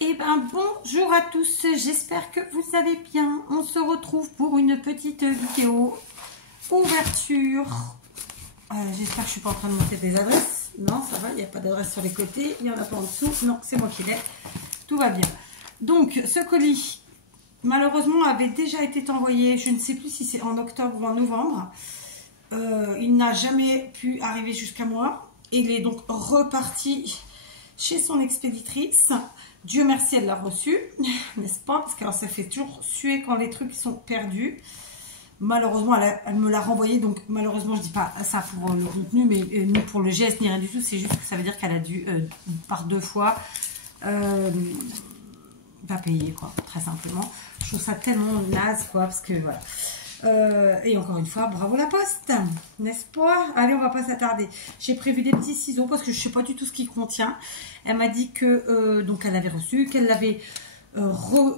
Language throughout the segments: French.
Eh ben bonjour à tous, j'espère que vous allez bien. On se retrouve pour une petite vidéo ouverture. J'espère que je suis pas en train de monter des adresses. Non, ça va, il n'y a pas d'adresse sur les côtés, il n'y en a pas en dessous. Non, c'est moi qui l'ai. Tout va bien. Donc, ce colis, malheureusement, avait déjà été envoyé, je ne sais plus si c'est en octobre ou en novembre. Il n'a jamais pu arriver jusqu'à moi. Il est donc reparti chez son expéditrice. Dieu merci, elle l'a reçu, n'est-ce pas? Parce que alors, ça fait toujours suer quand les trucs sont perdus. Malheureusement, elle me l'a renvoyé. Donc, malheureusement, je ne dis pas ça pour le contenu, mais ni pour le geste, ni rien du tout. C'est juste que ça veut dire qu'elle a dû, par 2 fois, pas payer, quoi, très simplement. Je trouve ça tellement naze, quoi, parce que voilà. Et encore une fois, bravo la poste, n'est-ce pas? Allez, on va pas s'attarder. J'ai prévu des petits ciseaux parce que je sais pas du tout ce qu'il contient. Elle m'a dit que donc elle avait reçu, qu'elle l'avait je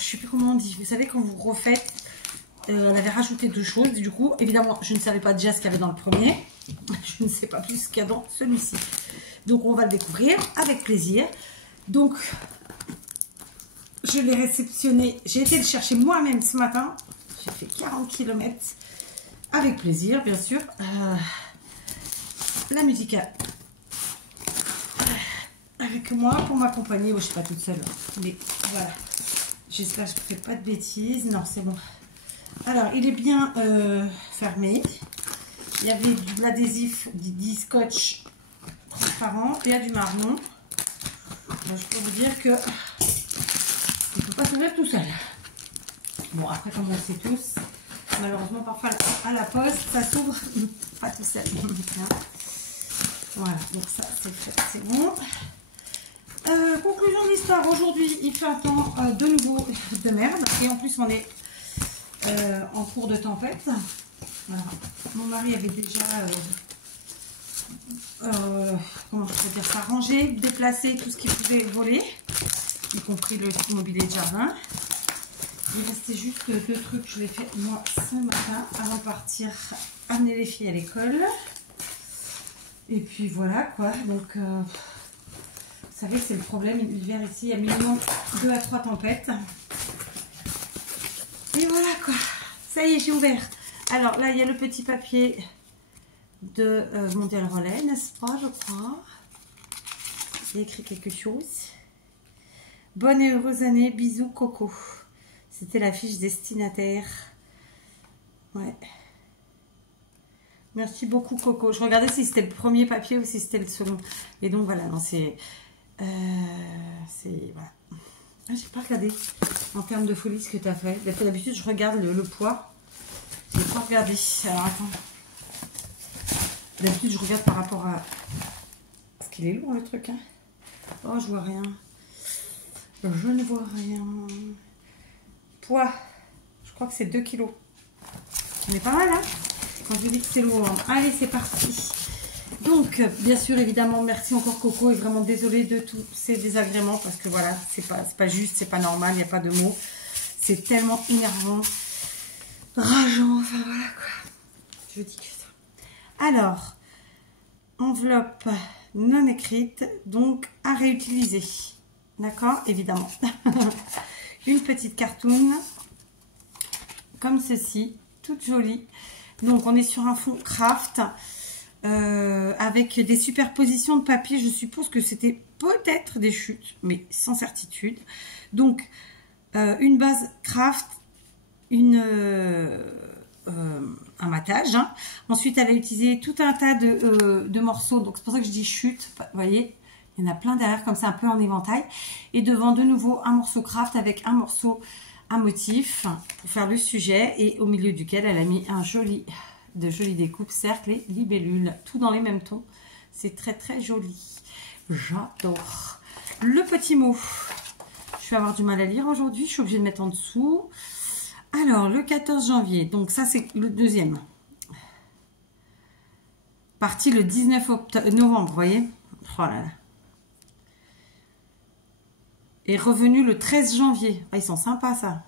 sais plus comment on dit. Vous savez quand vous refaites, elle avait rajouté 2 choses. Du coup, évidemment, je ne savais pas déjà ce qu'il y avait dans le premier. Je ne sais pas plus ce qu'il y a dans celui-ci. Donc, on va le découvrir avec plaisir. Donc, je l'ai réceptionné. J'ai été le chercher moi-même ce matin. J'ai fait 40 km. Avec plaisir, bien sûr. La musique avec moi pour m'accompagner. Oh, je ne suis pas toute seule. Mais voilà. J'espère que je ne fais pas de bêtises. Non, c'est bon. Alors, il est bien fermé. Il y avait de l'adhésif, du scotch transparent. Il y a du marron. Je peux vous dire que il ne peut pas s'ouvrir tout seul. Bon, après, comme on le sait tous, malheureusement, parfois à la poste, ça s'ouvre pas tout seul. Voilà, donc ça, c'est fait, c'est bon. Conclusion de l'histoire. Aujourd'hui, il fait un temps de nouveau de merde. Et en plus, on est en cours de tempête. Voilà. Mon mari avait déjà, comment je peux dire ça, rangé, déplacé tout ce qui pouvait voler, y compris le mobilier de jardin. Il restait juste 2 trucs, je l'ai fait moi ce matin avant de partir amener les filles à l'école. Et puis voilà quoi, donc vous savez c'est le problème, l'hiver ici il y a minimum 2 à 3 tempêtes. Et voilà quoi, ça y est j'ai ouvert. Alors là il y a le petit papier de Mondial Relais, n'est-ce pas, je crois. Il y a écrit quelque chose. Bonne et heureuse année, bisous Coco. C'était la fiche destinataire. Ouais. Merci beaucoup Coco. Je regardais si c'était le premier papier ou si c'était le second. Et donc voilà, non c'est... voilà. Ah, j'ai pas regardé en termes de folie ce que tu as fait. D'habitude je regarde le poids. J'ai pas regardé. Alors attends. D'habitude je regarde par rapport à... Parce qu'il est lourd le truc, hein. Oh, je vois rien. Je ne vois rien. Poids. Je crois que c'est 2 kilos. On est pas mal, hein, quand je dis que c'est lourd. Allez, c'est parti. Donc, bien sûr, évidemment, merci encore Coco. Et vraiment désolée de tous ces désagréments. Parce que voilà, c'est pas juste, c'est pas normal. Il n'y a pas de mots. C'est tellement énervant. Rageant. Enfin, voilà quoi. Je dis que ça. Alors, enveloppe non écrite. Donc, à réutiliser. D'accord, évidemment. Une petite cartoon comme ceci, toute jolie. Donc on est sur un fond craft avec des superpositions de papier. Je suppose que c'était peut-être des chutes, mais sans certitude. Donc une base craft, un matage. Hein. Ensuite elle a utilisé tout un tas de morceaux. Donc c'est pour ça que je dis chute. Vous voyez, il y en a plein derrière comme ça, un peu en éventail. Et devant de nouveau un morceau craft avec un morceau à motif pour faire le sujet. Et au milieu duquel elle a mis de jolies découpes, cercles et libellules. Tout dans les mêmes tons. C'est très très joli. J'adore. Le petit mot. Je vais avoir du mal à lire aujourd'hui. Je suis obligée de mettre en dessous. Alors, le 14 janvier. Donc ça c'est le deuxième. Parti le 19 novembre, vous voyez. Oh là là. Est revenu le 13 janvier. Ah, ils sont sympas, ça.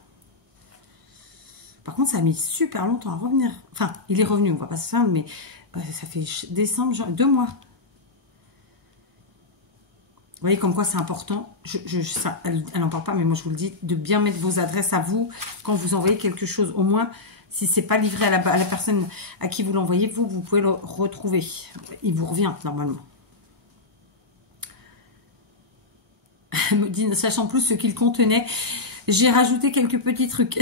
Par contre, ça a mis super longtemps à revenir. Enfin, il est revenu, on va pas se faire, mais ça fait décembre, 2 mois. voyez comme quoi c'est important. Ça, elle n'en parle pas, mais moi je vous le dis, de bien mettre vos adresses à vous quand vous envoyez quelque chose. Au moins, si c'est pas livré à la personne à qui vous l'envoyez, vous pouvez le retrouver. Il vous revient normalement. Elle me dit, ne sachant plus ce qu'il contenait, j'ai rajouté quelques petits trucs.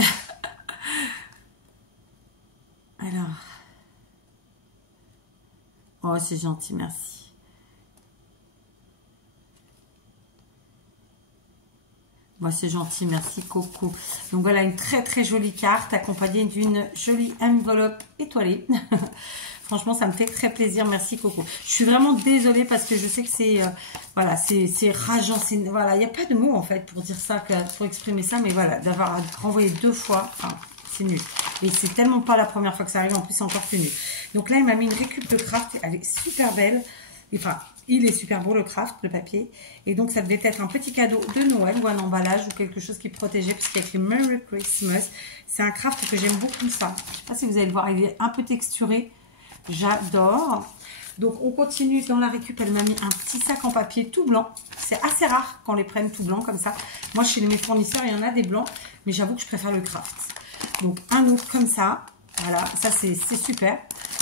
Alors. Oh, c'est gentil, merci. Moi, c'est gentil, merci Coco. Donc voilà, une très très jolie carte accompagnée d'une jolie enveloppe étoilée. Franchement, ça me fait très plaisir, merci Coco. Je suis vraiment désolée parce que je sais que c'est voilà, c'est rageant, voilà, il n'y a pas de mots en fait pour dire ça, pour exprimer ça, mais voilà, d'avoir renvoyé 2 fois, enfin, c'est nul. Et c'est tellement pas la première fois que ça arrive, en plus c'est encore plus nul. Donc là, il m'a mis une récup de craft, elle est super belle. Enfin, il est super beau le craft, le papier. Et donc, ça devait être un petit cadeau de Noël ou un emballage ou quelque chose qui protégeait puisqu'il y a écrit Merry Christmas. C'est un craft que j'aime beaucoup ça. Je ne sais pas si vous allez le voir, il est un peu texturé. J'adore. Donc, on continue dans la récup. Elle m'a mis un petit sac en papier tout blanc. C'est assez rare qu'on les prenne tout blanc comme ça. Moi, chez mes fournisseurs, il y en a des blancs. Mais j'avoue que je préfère le craft. Donc, un autre comme ça. Voilà, ça, c'est super.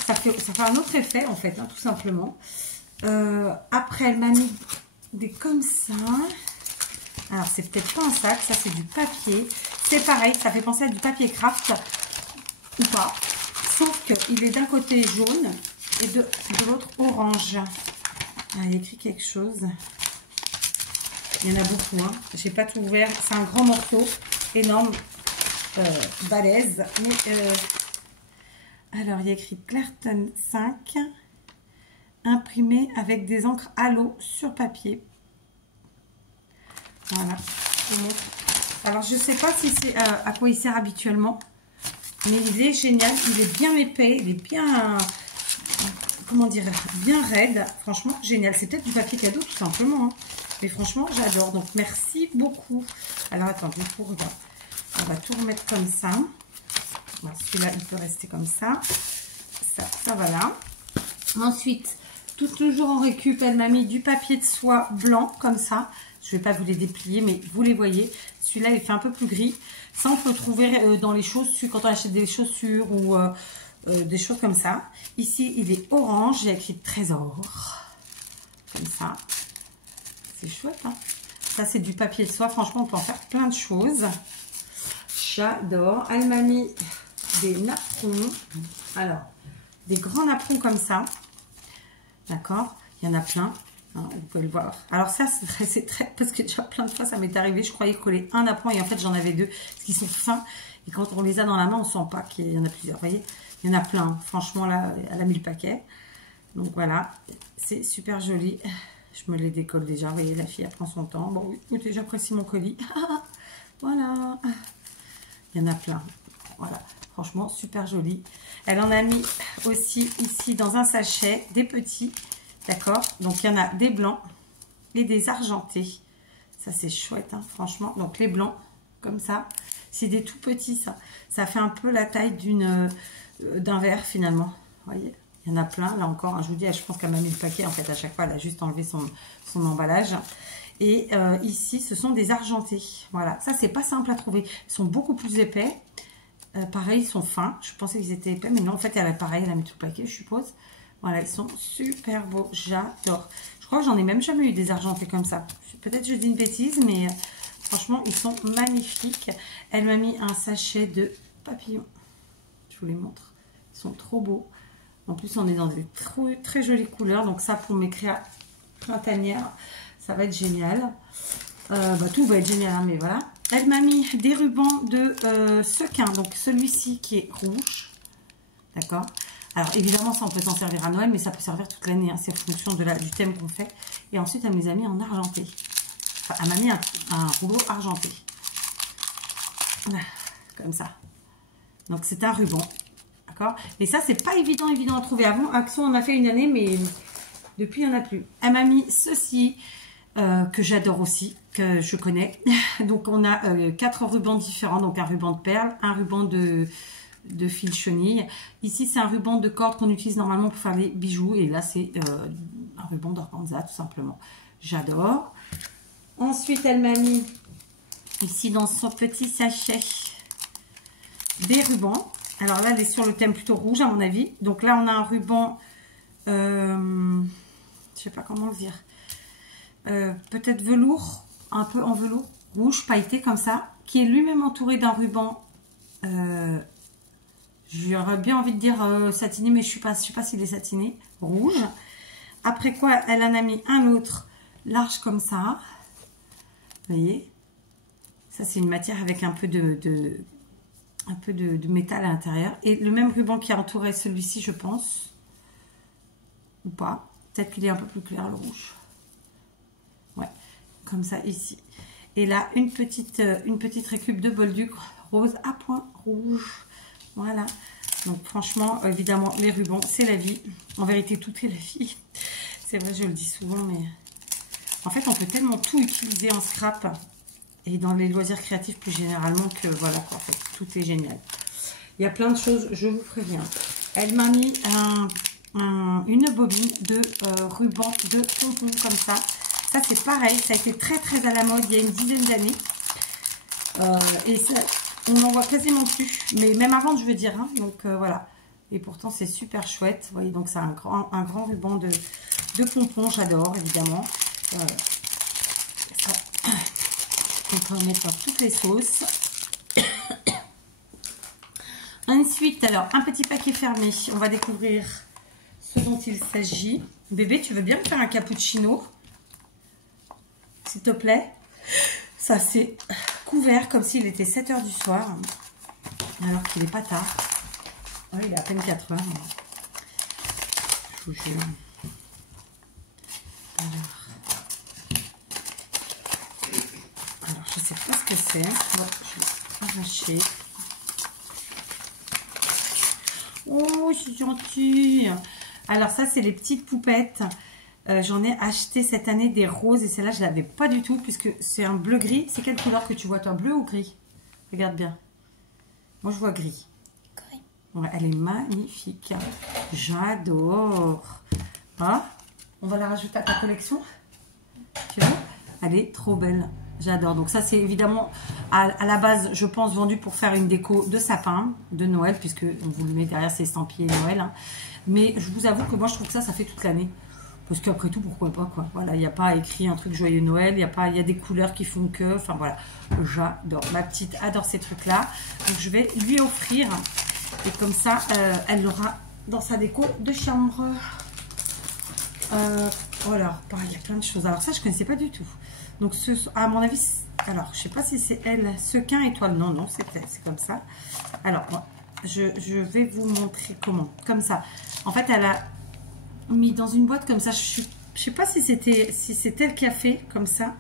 Ça fait un autre effet, en fait, hein, tout simplement. Après, elle m'a mis des comme ça. Alors, c'est peut-être pas un sac. Ça, c'est du papier. C'est pareil, ça fait penser à du papier craft. Ou pas. Sauf qu'il est d'un côté jaune et de l'autre orange. Ah, il y a écrit quelque chose. Il y en a beaucoup, hein. J'ai pas tout ouvert. C'est un grand morceau. Énorme. Balèze. Mais... alors, il y a écrit Clairton 5, imprimé avec des encres à l'eau sur papier. Voilà, je vous montre. Alors, je ne sais pas si c'est à quoi il sert habituellement, mais il est génial. Il est bien épais, il est bien, comment dire, bien raide. Franchement, génial. C'est peut-être du papier cadeau, tout simplement. Hein. Mais franchement, j'adore. Donc, merci beaucoup. Alors, attendez, pour regarder. On va tout remettre comme ça. Celui-là, il peut rester comme ça. Ça va là. Ensuite, toujours en récup, elle m'a mis du papier de soie blanc, comme ça. Je ne vais pas vous les déplier, mais vous les voyez. Celui-là, il fait un peu plus gris. Ça, on peut le trouver dans les chaussures, quand on achète des chaussures ou des choses comme ça. Ici, il est orange. J'ai écrit trésor. Comme ça. C'est chouette, hein. Ça, c'est du papier de soie. Franchement, on peut en faire plein de choses. J'adore. Elle m'a mis des napperons. Alors, des grands napperons comme ça. D'accord? Il y en a plein. Hein, vous pouvez le voir. Alors ça, c'est très... Parce que déjà plein de fois, ça m'est arrivé. Je croyais coller un napperon et en fait, j'en avais 2. Parce qu'ils sont fins. Et quand on les a dans la main, on ne sent pas qu'il y en a plusieurs. Vous voyez? Il y en a plein. Franchement, là, elle a mis le paquet. Donc voilà. C'est super joli. Je me les décolle déjà. Vous voyez, la fille, elle prend son temps. Bon, écoutez, j'apprécie mon colis. Voilà. Il y en a plein. Voilà. Franchement, super joli. Elle en a mis aussi ici dans un sachet des petits. D'accord? Donc, il y en a des blancs et des argentés. Ça, c'est chouette, hein, franchement. Donc, les blancs, comme ça. C'est des tout petits, ça. Ça fait un peu la taille d'un verre, finalement. Vous voyez? Il y en a plein. Là encore, hein, je vous dis, je pense qu'elle m'a mis le paquet. En fait, à chaque fois, elle a juste enlevé son emballage. Et ici, ce sont des argentés. Voilà. Ça, c'est pas simple à trouver. Ils sont beaucoup plus épais. Pareil, ils sont fins. Je pensais qu'ils étaient épais, mais non, en fait, elle a pareil, elle a mis tout le paquet, je suppose. Voilà, ils sont super beaux. J'adore. Je crois que j'en ai même jamais eu des argentés comme ça. Peut-être je dis une bêtise, mais franchement, ils sont magnifiques. Elle m'a mis un sachet de papillons. Je vous les montre. Ils sont trop beaux. En plus, on est dans des très jolies couleurs. Donc ça, pour mes créas printanières, ça va être génial. Tout va être génial, hein, mais voilà. Elle m'a mis des rubans de sequin, donc celui-ci qui est rouge, d'accord. Alors évidemment ça on peut s'en servir à Noël, mais ça peut servir toute l'année, hein, c'est en fonction du thème qu'on fait. Et ensuite elle me les a mis en argenté, enfin elle m'a mis un rouleau argenté, voilà, comme ça. Donc c'est un ruban, d'accord. Et ça c'est pas évident à trouver. Avant Action on a fait une année, mais depuis il n'y en a plus. Elle m'a mis ceci. Que j'adore aussi, que je connais. Donc on a 4 rubans différents, donc un ruban de perles, un ruban de fil chenille. Ici c'est un ruban de corde qu'on utilise normalement pour faire les bijoux, et là c'est un ruban d'organza tout simplement. J'adore. Ensuite, elle m'a mis ici dans son petit sachet des rubans. Alors là, elle est sur le thème plutôt rouge à mon avis. Donc là, on a un ruban, je sais pas comment le dire, peut-être velours, un peu en velours, rouge, pailleté comme ça, qui est lui-même entouré d'un ruban, j'aurais bien envie de dire satiné, mais je sais pas s'il est satiné, rouge. Après quoi, elle en a mis un autre large comme ça. Vous voyez, ça c'est une matière avec un peu de métal à l'intérieur. Et le même ruban qui a entouré celui-ci, je pense. Ou pas. Peut-être qu'il est un peu plus clair, le rouge. Ouais, comme ça ici. Et là, une petite récup de Bolduc rose à point rouge. Voilà. Donc franchement, évidemment, les rubans, c'est la vie. En vérité, tout est la vie. C'est vrai, je le dis souvent, mais... En fait, on peut tellement tout utiliser en scrap et dans les loisirs créatifs plus généralement que voilà, en fait, tout est génial. Il y a plein de choses, je vous préviens. Elle m'a mis une bobine de ruban de pompon comme ça. Ça, c'est pareil, ça a été très très à la mode il y a une dizaine d'années. Et ça, on n'en voit quasiment plus, mais même avant, je veux dire. Hein, donc voilà. Et pourtant, c'est super chouette. Vous voyez, donc c'est un grand ruban de pompon, j'adore évidemment. Ça, on peut en mettre dans toutes les sauces. Ensuite, alors, un petit paquet fermé. On va découvrir ce dont il s'agit. Bébé, tu veux bien me faire un cappuccino? S'il te plaît. Ça, c'est couvert comme s'il était 7 h du soir. Alors qu'il n'est pas tard. Oh, il est à peine 4 h. Je vous jure. Alors, je ne sais pas ce que c'est. Bon, je vais arracher. Oh, c'est gentil. Alors, ça, c'est les petites poupettes. J'en ai acheté cette année des roses. Et celle-là, je ne l'avais pas du tout puisque c'est un bleu-gris. C'est quelle couleur que tu vois, toi? Bleu ou gris? Regarde bien. Moi, je vois gris. Gris. Ouais, elle est magnifique. J'adore. Ah, on va la rajouter à ta collection. Tu vois? Elle est trop belle. J'adore. Donc ça, c'est évidemment à la base, je pense, vendu pour faire une déco de sapin de Noël, puisque on vous le met derrière, ces estampillés Noël. Hein. Mais je vous avoue que moi, je trouve que ça fait toute l'année. Parce qu'après tout, pourquoi pas, quoi. Voilà, il n'y a pas écrit un truc joyeux Noël, il y a des couleurs qui font que... Enfin, voilà, j'adore. Ma petite adore ces trucs-là. Donc, je vais lui offrir. Et comme ça, elle l'aura dans sa déco de chambre. Voilà, pareil, il y a plein de choses. Alors ça, je ne connaissais pas du tout. Donc, à mon avis, alors, je ne sais pas si c'est elle, sequin étoile. Non, non, c'est comme ça. Alors, moi, je vais vous montrer comment. Comme ça. En fait, elle a mis dans une boîte comme ça. Je ne sais pas si c'est elle qui a fait comme ça.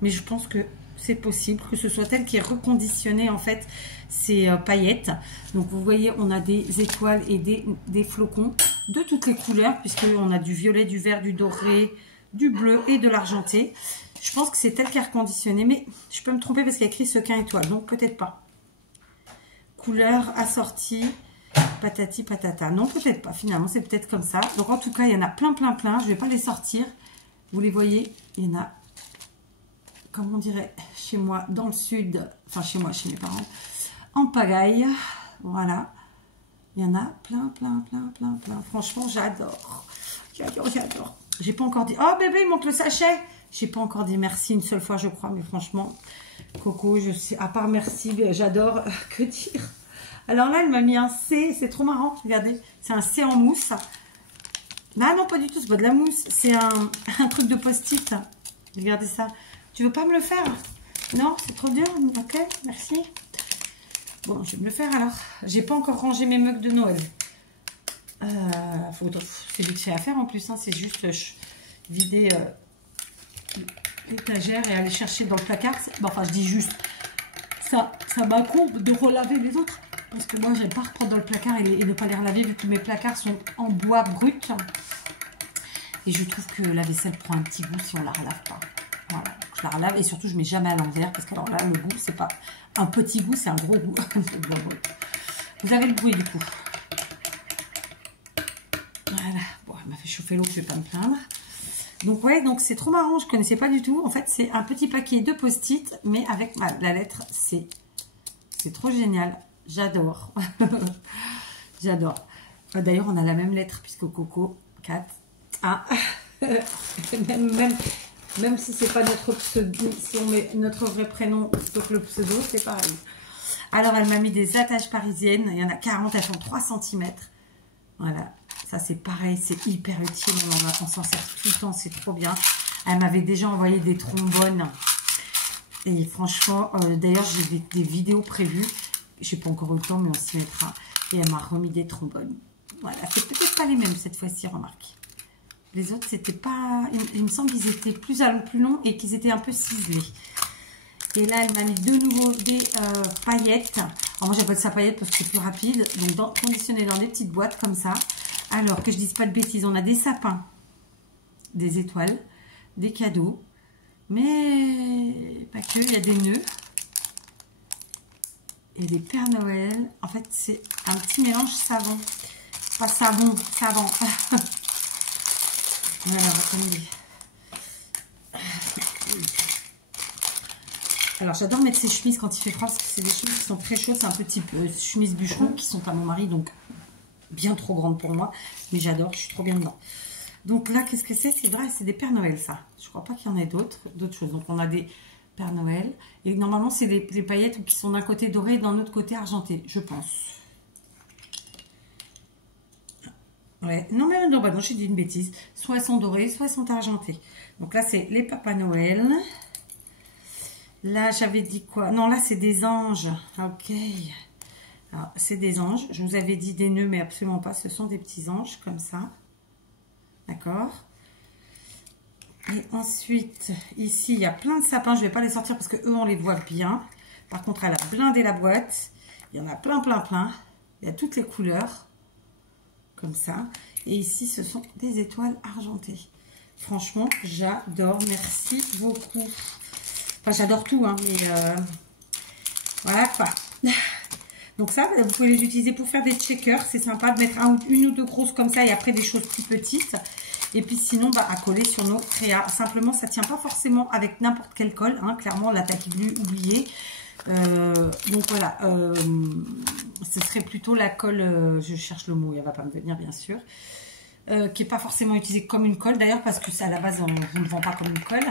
Mais je pense que c'est possible que ce soit elle qui ait reconditionné, en fait, ces paillettes. Donc, vous voyez, on a des étoiles et des flocons de toutes les couleurs, puisqu'on a du violet, du vert, du doré, du bleu et de l'argenté. Je pense que c'est elle qui a reconditionné, mais je peux me tromper parce qu'il y a écrit sequin étoile, donc peut-être pas. Couleur assortie, patati patata. Non, peut-être pas, finalement, c'est peut-être comme ça. Donc en tout cas, il y en a plein, plein, plein. Je ne vais pas les sortir. Vous les voyez, il y en a, comme on dirait chez moi, dans le sud, enfin chez moi, chez mes parents, en pagaille. Voilà. Il y en a plein, plein, plein, plein, plein. Franchement, j'adore. J'adore, j'adore. J'ai pas encore dit... Oh bébé, il manque le sachet. J'ai pas encore dit merci une seule fois, je crois. Mais franchement, Coco, je sais, à part merci, j'adore. Que dire? Alors là, elle m'a mis un C. C'est trop marrant. Regardez. C'est un C en mousse. Ah non, pas du tout. C'est pas de la mousse. C'est un truc de post-it. Regardez ça. Tu veux pas me le faire? Non, c'est trop dur. Ok, merci. Bon, je vais me le faire alors. J'ai pas encore rangé mes mugs de Noël. C'est vite fait à faire en plus. Hein. C'est juste vider l'étagère et aller chercher dans le placard. Bon, enfin, je dis juste. Ça m'incombe de relaver les autres. Parce que moi, j'aime pas reprendre dans le placard et ne pas les relaver vu que mes placards sont en bois brut. Et je trouve que la vaisselle prend un petit goût si on la relave pas. Voilà. Je la relave et surtout, je mets jamais à l'envers. Parce que alors là, le goût, c'est pas un petit goût, c'est un gros goût. Vous avez le bruit du coup. Voilà. Bon, elle m'a fait chauffer l'eau, je vais pas me plaindre. Donc ouais, donc c'est trop marrant, je connaissais pas du tout. En fait, c'est un petit paquet de post-it, mais avec la lettre C. C'est trop génial. J'adore. J'adore. D'ailleurs, on a la même lettre, puisque Coco, 4. Ah, même si c'est pas notre pseudo, si on met notre vrai prénom plutôt que le pseudo, c'est pareil. Alors, elle m'a mis des attaches parisiennes. Il y en a 40, elles font 3 cm. Voilà. Ça, c'est pareil, c'est hyper utile. On s'en sert tout le temps, c'est trop bien. Elle m'avait déjà envoyé des trombones. Et franchement, d'ailleurs, j'ai des vidéos prévues. Je n'ai pas encore eu le temps, mais on s'y mettra. Et elle m'a remis des trombones. Voilà, c'est peut-être pas les mêmes cette fois-ci, remarque. Les autres, c'était pas... Il me semble qu'ils étaient plus longs et qu'ils étaient un peu ciselés. Et là, elle m'a mis de nouveau des paillettes. Alors, moi, j'appelle ça paillettes parce que c'est plus rapide. Donc, conditionnées dans des petites boîtes comme ça. Alors, que je dise pas de bêtises, on a des sapins, des étoiles, des cadeaux. Mais pas que, il y a des nœuds. Et des Pères Noël. En fait, c'est un petit mélange savon. Pas savon, savant. Alors, attendez. Alors, j'adore mettre ces chemises quand il fait froid, parce que c'est des chemises qui sont très chaudes. C'est un peu type chemise bûcheron, qui sont à mon mari, donc bien trop grandes pour moi. Mais j'adore, je suis trop bien dedans. Donc là, qu'est-ce que c'est? C'est vrai, c'est des Pères Noël, ça. Je crois pas qu'il y en ait d'autres choses. Donc, on a des Père Noël. Et normalement, c'est des paillettes qui sont d'un côté doré et d'un autre côté argenté, je pense. Ouais. Non, mais non, bah non, j'ai dit une bêtise. Soit elles sont dorées, soit elles sont argentées. Donc là, c'est les Papa Noël. Là, j'avais dit quoi? Non, là, c'est des anges. Ok. Alors, c'est des anges. Je vous avais dit des nœuds, mais absolument pas. Ce sont des petits anges, comme ça. D'accord. Et ensuite, ici, il y a plein de sapins. Je ne vais pas les sortir parce que eux, on les voit bien. Par contre, elle a blindé la boîte. Il y en a plein, plein, plein. Il y a toutes les couleurs. Comme ça. Et ici, ce sont des étoiles argentées. Franchement, j'adore. Merci beaucoup. Enfin, j'adore tout, hein, mais voilà quoi. Donc ça, vous pouvez les utiliser pour faire des checkers. C'est sympa de mettre une ou deux grosses comme ça et après des choses plus petites. Et puis sinon, bah, à coller sur nos créas. Simplement, ça ne tient pas forcément avec n'importe quelle colle. Hein. Clairement, la tacky glue, oubliée. Donc voilà, ce serait plutôt la colle, je cherche le mot, elle va pas me venir bien sûr, qui n'est pas forcément utilisée comme une colle d'ailleurs, parce que c'est à la base, on ne le vend pas comme une colle.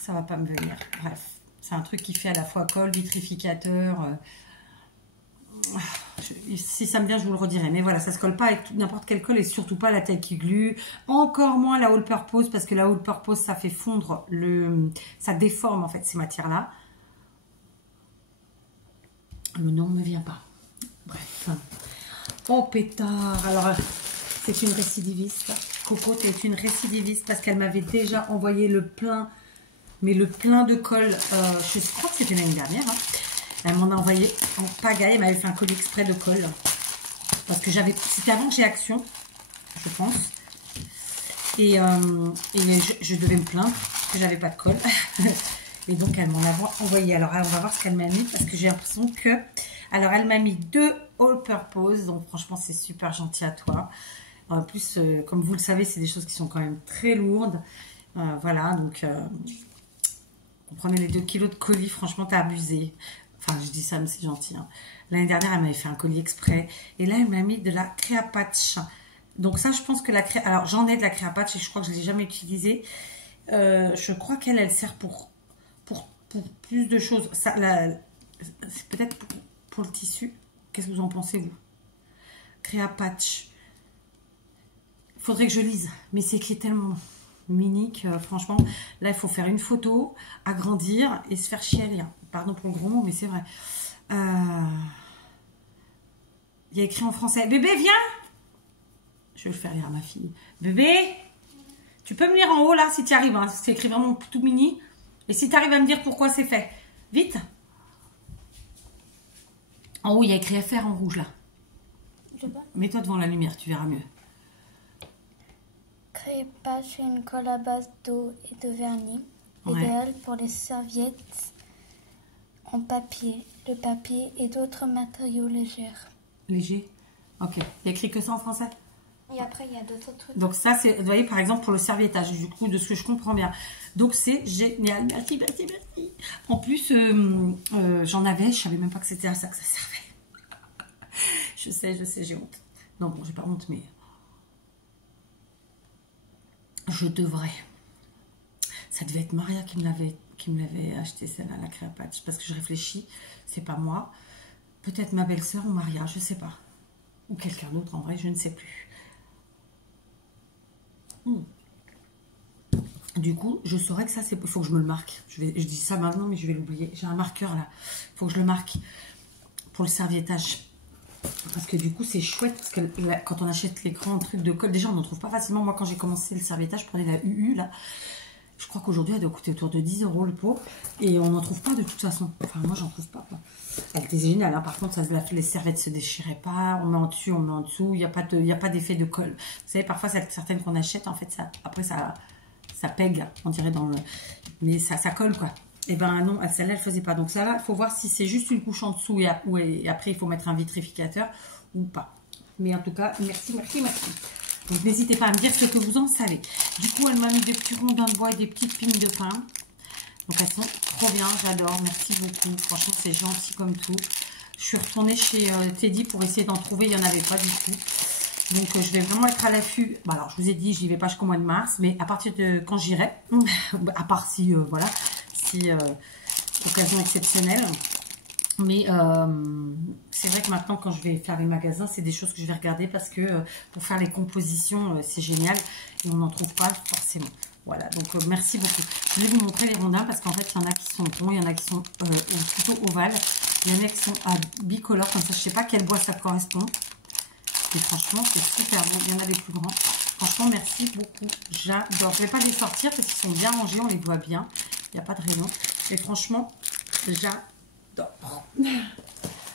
Ça va pas me venir, bref. C'est un truc qui fait à la fois colle, vitrificateur. Si ça me vient, je vous le redirai. Mais voilà, ça se colle pas avec n'importe quelle colle et surtout pas la tacky glue. Encore moins la all purpose, parce que la all purpose, ça fait fondre ça déforme en fait ces matières-là. Le nom ne me vient pas. Bref. Oh pétard. Alors, c'est une récidiviste. Coco, tu es une récidiviste parce qu'elle m'avait déjà envoyé le plein, mais le plein de colle. Je crois que c'était l'année dernière. Hein. Elle m'en a envoyé en pagaille. Elle m'avait fait un colis exprès de colle. Parce que c'était avant que j'ai Action, je pense. Et je devais me plaindre parce que j'avais pas de colle. Et donc, elle m'en a envoyé. Alors, on va voir ce qu'elle m'a mis parce que j'ai l'impression que... Alors, elle m'a mis 2 all-purpose. Donc, franchement, c'est super gentil à toi. En plus, comme vous le savez, c'est des choses qui sont quand même très lourdes. Voilà, donc... vous prenez les 2 kilos de colis. Franchement, t'as abusé. Enfin, je dis ça, mais c'est gentil. Hein. L'année dernière, elle m'avait fait un colis exprès. Et là, elle m'a mis de la Créapatch. Donc ça, je pense que la Créapatch... Alors, j'en ai de la Créapatch et je crois que je ne l'ai jamais utilisée. Je crois qu'elle sert pour plus de choses. C'est peut-être pour le tissu. Qu'est-ce que vous en pensez, vous? Créapatch. Il faudrait que je lise. Mais c'est écrit tellement minique. Franchement, là, il faut faire une photo, agrandir et se faire chier à lire. Pardon pour le gros mot, mais c'est vrai. Il y a écrit en français. Bébé, viens! Je vais le faire lire à ma fille. Bébé, tu peux me lire en haut là si tu arrives. Hein. C'est écrit vraiment tout mini. Et si tu arrives à me dire pourquoi c'est fait. Vite. En haut, il y a écrit FR en rouge là. Mets-toi devant la lumière, tu verras mieux. Créapatch est une colle à base d'eau et de vernis. Ouais. Idéale pour les serviettes en papier, le papier et d'autres matériaux légers. Léger. Ok. Il y a écrit que ça en français? Et après, il y a d'autres trucs. Donc ça, c'est, vous voyez, par exemple, pour le serviettage, du coup, de ce que je comprends bien. Donc c'est génial. Merci, merci, merci. En plus, j'en avais, je savais même pas que c'était à ça que ça servait. Je sais, j'ai honte. Non, bon, j'ai pas honte, mais je devrais. Ça devait être Maria qui me l'avait acheté, celle-là, la Créapatch, parce que je réfléchis, c'est pas moi. Peut-être ma belle-sœur ou Maria, je sais pas. Ou quelqu'un d'autre, en vrai, je ne sais plus. Du coup, je saurais que ça, c'est... Il faut que je me le marque. Je dis ça maintenant, mais je vais l'oublier. J'ai un marqueur, là. Il faut que je le marque pour le serviettage. Parce que du coup, c'est chouette. Parce que là, quand on achète les grands trucs de colle, déjà, on n'en trouve pas facilement. Moi, quand j'ai commencé le serviettage, je prenais la UU, là. Je crois qu'aujourd'hui, elle doit coûter autour de 10 € le pot. Et on n'en trouve pas de toute façon. Enfin, moi, j'en trouve pas. Elle était géniale. Hein. Par contre, ça, les serviettes se déchiraient pas. On met en dessus, on met en dessous. Il n'y a pas d'effet de colle. Vous savez, parfois, certaines qu'on achète, en fait, après, ça pègue, on dirait dans le... Mais ça colle, quoi. Et ben non, celle-là, elle faisait pas. Donc, ça, là, il faut voir si c'est juste une couche en dessous et après, il faut mettre un vitrificateur ou pas. Mais en tout cas, merci, merci, merci. Donc, n'hésitez pas à me dire ce que vous en savez. Du coup, elle m'a mis des petits rondins de bois et des petites pignes de pain. Donc, elles sont trop bien. J'adore. Merci beaucoup. Franchement, c'est gentil comme tout. Je suis retournée chez Teddy pour essayer d'en trouver. Il n'y en avait pas du tout. Donc, je vais vraiment être à l'affût. Bon, alors, je vous ai dit, j'y vais pas jusqu'au mois de mars. Mais à partir de quand j'irai, à part si, voilà, si occasion exceptionnelle. Mais c'est vrai que maintenant, quand je vais faire les magasins, c'est des choses que je vais regarder parce que pour faire les compositions, c'est génial. Et on n'en trouve pas forcément. Voilà, donc merci beaucoup. Je vais vous montrer les rondins parce qu'en fait, il y en a qui sont ronds, il y en a qui sont plutôt ovales. Il y en a qui sont bicolores, comme ça, je ne sais pas quel bois ça correspond. Et franchement, c'est super beau. Il y en a des plus grands. Franchement, merci beaucoup. J'adore. Je ne vais pas les sortir parce qu'ils sont bien rangés, on les voit bien. Il n'y a pas de raison. Et franchement, j'adore.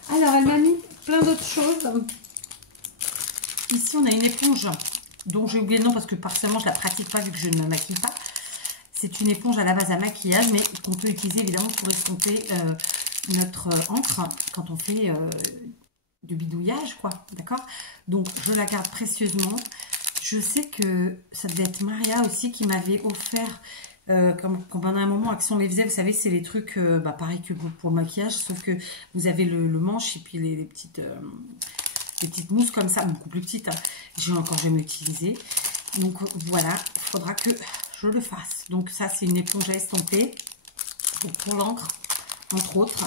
Alors, elle m'a mis plein d'autres choses. Ici, on a une éponge dont j'ai oublié le nom parce que partiellement, je ne la pratique pas vu que je ne me maquille pas. C'est une éponge à la base à maquillage, mais qu'on peut utiliser évidemment pour estomper notre encre quand on fait du bidouillage, quoi. D'accord? Donc, je la garde précieusement. Je sais que ça devait être Maria aussi qui m'avait offert... quand pendant un moment Action les faisait, vous savez, c'est les trucs pareil que pour le maquillage, sauf que vous avez le manche et puis les petites mousses comme ça, beaucoup plus petites, hein. J'ai encore jamais utilisé. Donc voilà, il faudra que je le fasse. Donc ça, c'est une éponge à estomper pour l'encre, entre autres.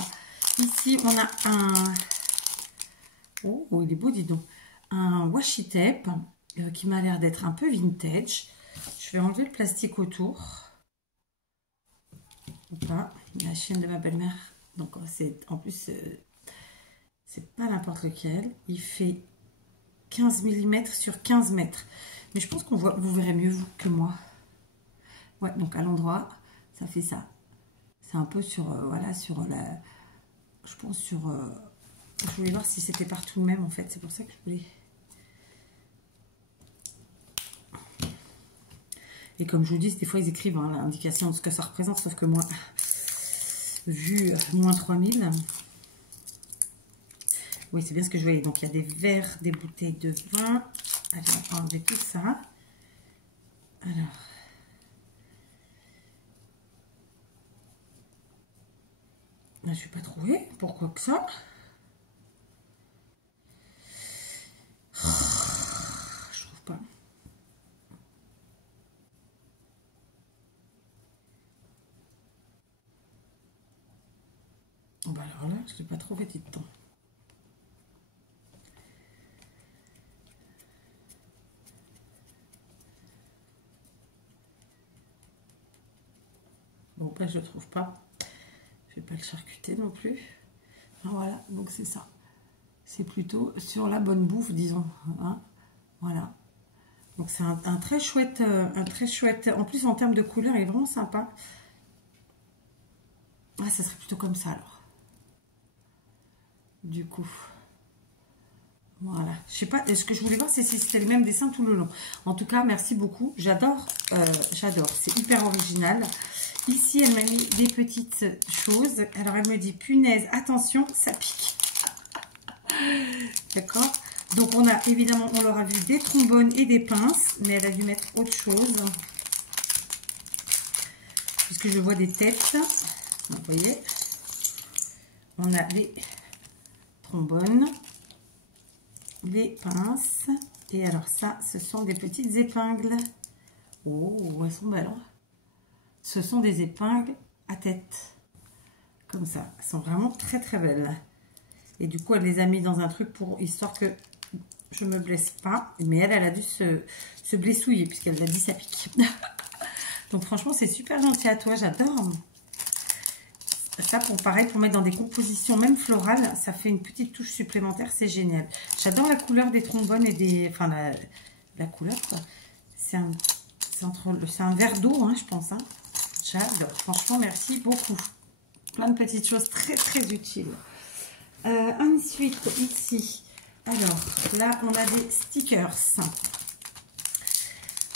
Ici, on a un... Oh, il est beau, dis donc. Un washi tape qui m'a l'air d'être un peu vintage. Je vais enlever le plastique autour. Voilà, la chaîne de ma belle-mère. Donc c'est en plus c'est pas n'importe lequel. Il fait 15 mm sur 15 mètres. Mais je pense qu'on voit, vous verrez mieux vous que moi. Ouais, donc à l'endroit, ça fait ça. C'est un peu sur voilà, sur la, je pense sur. Je voulais voir si c'était partout le même en fait. C'est pour ça que je voulais. Et comme je vous dis, des fois ils écrivent hein, l'indication de ce que ça représente, sauf que moi, vu moins 3000, oui c'est bien ce que je voyais. Donc il y a des verres, des bouteilles de vin. Allez, on va enlever tout ça. Alors, là, je ne vais pas trouver, pourquoi que ça. Je trouve pas. Bah alors là, je ne l'ai pas trouvé du temps. Bon, bah je ne le trouve pas. Je ne vais pas le charcuter non plus. Ah, voilà, donc c'est ça. C'est plutôt sur la bonne bouffe, disons. Hein, voilà. Donc c'est un très chouette, en plus en termes de couleur, il est vraiment sympa. Ah, ça serait plutôt comme ça alors. Du coup, voilà. Je sais pas, ce que je voulais voir, c'est si c'était le même dessin tout le long. En tout cas, merci beaucoup. J'adore, j'adore. C'est hyper original. Ici, elle m'a mis des petites choses. Alors, elle me dit, punaise, attention, ça pique. D'accord? Donc on a évidemment, on leur a vu des trombones et des pinces, mais elle a dû mettre autre chose. Puisque je vois des têtes. Donc, vous voyez, on a les trombones, les pinces. Et alors ça, ce sont des petites épingles. Oh, elles sont belles. Hein, ce sont des épingles à tête. Comme ça. Elles sont vraiment très très belles. Et du coup, elle les a mis dans un truc pour histoire que je me blesse pas. Mais elle a dû se blessouiller puisqu'elle l'a dit, ça pique. Donc franchement, c'est super gentil à toi. J'adore. Ça, pareil, pour mettre dans des compositions, même florales, ça fait une petite touche supplémentaire. C'est génial. J'adore la couleur des trombones et des... Enfin, la couleur, quoi. C'est un verre d'eau, hein, je pense. Hein. J'adore. Franchement, merci beaucoup. Plein de petites choses très, très utiles. Ensuite, ici, alors, là, on a des stickers.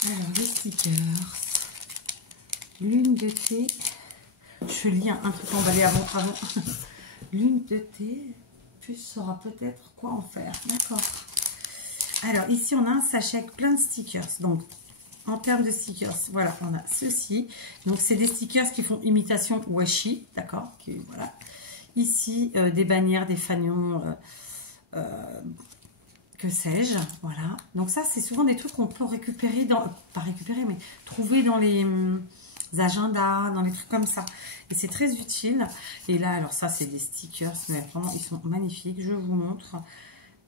Alors, des stickers. Lune de thé. Je lis un truc emballé avant. Lune de thé. Tu sauras peut-être quoi en faire. D'accord. Alors, ici, on a un sachet avec plein de stickers. Donc, en termes de stickers, voilà, on a ceci. Donc, c'est des stickers qui font imitation washi. D'accord. Voilà. Ici, des bannières, des fanions, que sais-je. Voilà. Donc, ça, c'est souvent des trucs qu'on peut récupérer pas récupérer, mais trouver dans les agendas, dans les trucs comme ça. Et c'est très utile. Et là, alors ça, c'est des stickers, mais vraiment, ils sont magnifiques. Je vous montre.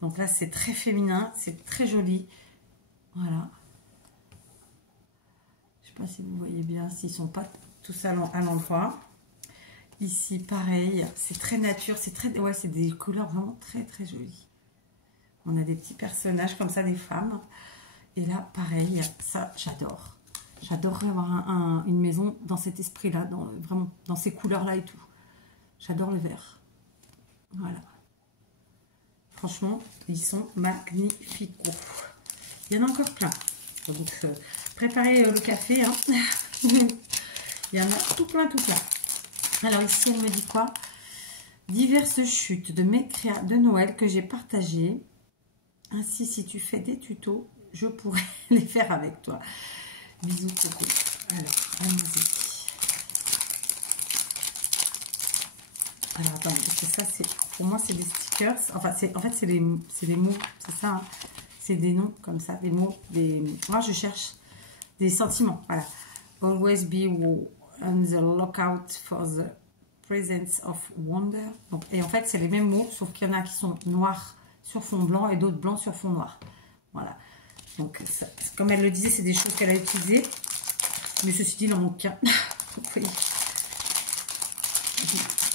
Donc là, c'est très féminin, c'est très joli. Voilà. Je sais pas si vous voyez bien, s'ils sont pas tous à l'endroit. Ici, pareil, c'est très nature, c'est très, ouais, c'est des couleurs vraiment très, très jolies. On a des petits personnages comme ça, des femmes. Et là, pareil, ça, j'adore. J'adorerais avoir une maison dans cet esprit-là, vraiment dans ces couleurs-là et tout. J'adore le vert. Voilà. Franchement, ils sont magnifiques. Il y en a encore plein. Donc, préparez le café. Hein. Il y en a tout plein, tout plein. Alors ici, elle me dit quoi? Diverses chutes de mes créas de Noël que j'ai partagées. Ainsi, si tu fais des tutos, je pourrais les faire avec toi. Bisous, Coco. Alors, allons-y. Alors, attendez, parce que ça, pour moi, c'est des stickers. Enfin, en fait, c'est des mots, c'est ça. Hein. C'est des noms comme ça, des mots. Moi, je cherche des sentiments. Voilà. Always be on the lookout for the presence of wonder. Donc, et en fait, c'est les mêmes mots, sauf qu'il y en a qui sont noirs sur fond blanc et d'autres blancs sur fond noir. Voilà. Donc, ça, comme elle le disait, c'est des choses qu'elle a utilisées. Mais ceci dit, il en manque qu'un. Vous voyez.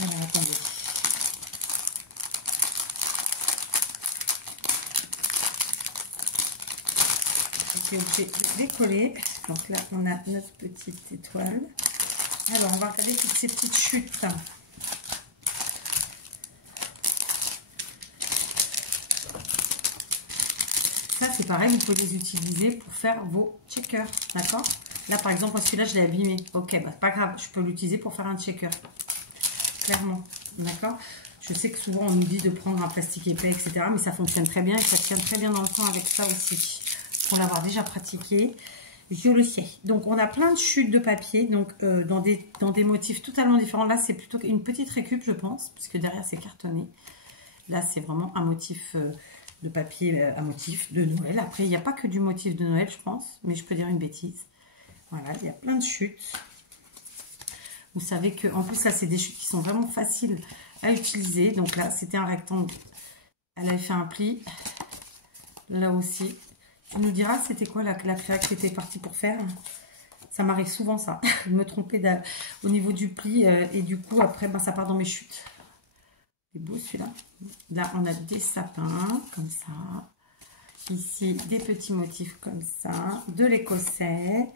Alors, attendez. J'ai obligé de décoller. Donc là, on a notre petite étoile. Alors, on va regarder toutes ces petites chutes. Ça, c'est pareil, vous pouvez les utiliser pour faire vos checkers, d'accord? Là, par exemple, celui-là, je l'ai abîmé. Ok, bah, pas grave, je peux l'utiliser pour faire un checker. Clairement, d'accord? Je sais que souvent, on nous dit de prendre un plastique épais, etc. Mais ça fonctionne très bien et ça tient très bien dans le temps avec ça aussi. Pour l'avoir déjà pratiqué, je le sais. Donc, on a plein de chutes de papier, donc dans des motifs totalement différents. Là, c'est plutôt une petite récup, je pense, puisque derrière, c'est cartonné. Là, c'est vraiment un motif de papier, un motif de Noël. Après, il n'y a pas que du motif de Noël, je pense, mais je peux dire une bêtise. Voilà, il y a plein de chutes. Vous savez que, en plus, ça, c'est des chutes qui sont vraiment faciles à utiliser. Donc là, c'était un rectangle. Elle avait fait un pli. Là aussi. Tu nous diras, c'était quoi la créa que tu étais partie pour faire? Ça m'arrive souvent, ça. De me tromper au niveau du pli. Et du coup, après, ben, ça part dans mes chutes. C'est beau, celui-là. Là, on a des sapins, comme ça. Ici, des petits motifs comme ça. De l'écossais.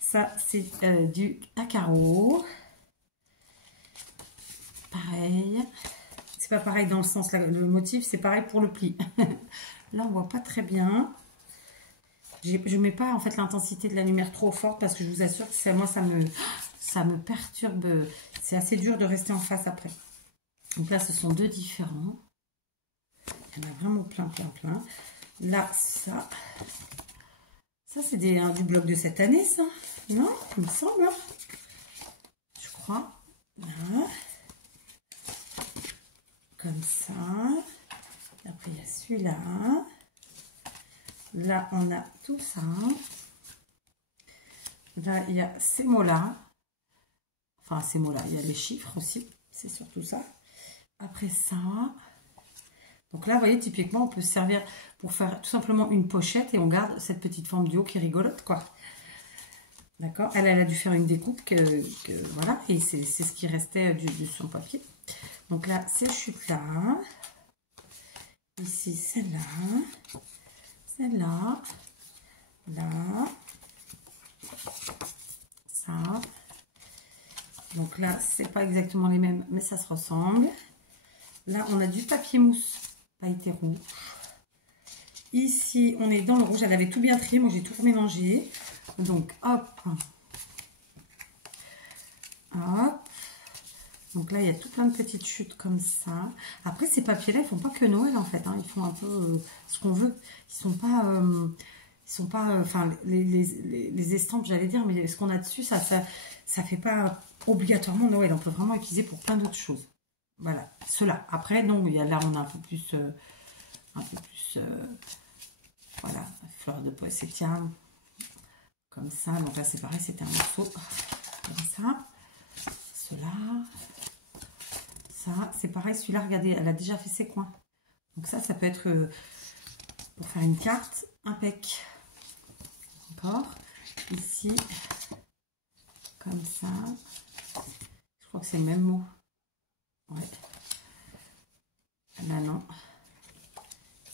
Ça, c'est du à carreaux. Pareil. C'est pas pareil dans le sens, là, le motif, c'est pareil pour le pli. Là, on voit pas très bien. Je mets pas, en fait, l'intensité de la lumière trop forte parce que je vous assure que moi, ça me perturbe. C'est assez dur de rester en face après. Donc là, ce sont deux différents. Elle a vraiment plein, plein, plein. Là, ça c'est du bloc de cette année, ça. Non, il me semble. Je crois. Là. Comme ça. Après, il y a celui-là. Là, on a tout ça. Là, il y a ces mots-là. Enfin, ces mots-là. Il y a les chiffres aussi. C'est surtout ça. Après ça. Donc là, vous voyez, typiquement, on peut se servir pour faire tout simplement une pochette et on garde cette petite forme du haut qui est rigolote, quoi. D'accord? Elle a dû faire une découpe voilà, et c'est ce qui restait du son papier. Donc là, ces chutes-là. Ici, celle-là. Celle-là. Là. Ça. Donc là, c'est pas exactement les mêmes, mais ça se ressemble. Là, on a du papier mousse pailleté rouge. Ici, on est dans le rouge. Elle avait tout bien trié. Moi, j'ai tout remélangé. Donc, hop. Hop. Donc là, il y a tout plein de petites chutes comme ça. Après, ces papiers-là, ils font pas que Noël, en fait. Hein. Ils font un peu ce qu'on veut. Ils sont pas... enfin, les estampes, j'allais dire, mais ce qu'on a dessus, ça fait pas obligatoirement Noël. On peut vraiment utiliser pour plein d'autres choses. Voilà, cela. Après, non, il y a là, on a un peu plus voilà, fleur de poissettia, comme ça. Donc là, c'est pareil, c'était un morceau comme ça. Cela, ça, c'est pareil. Celui-là, regardez, elle a déjà fait ses coins. Donc ça peut être pour faire une carte, impec. Encore. Ici, comme ça. Je crois que c'est le même mot. Ouais. Là, non.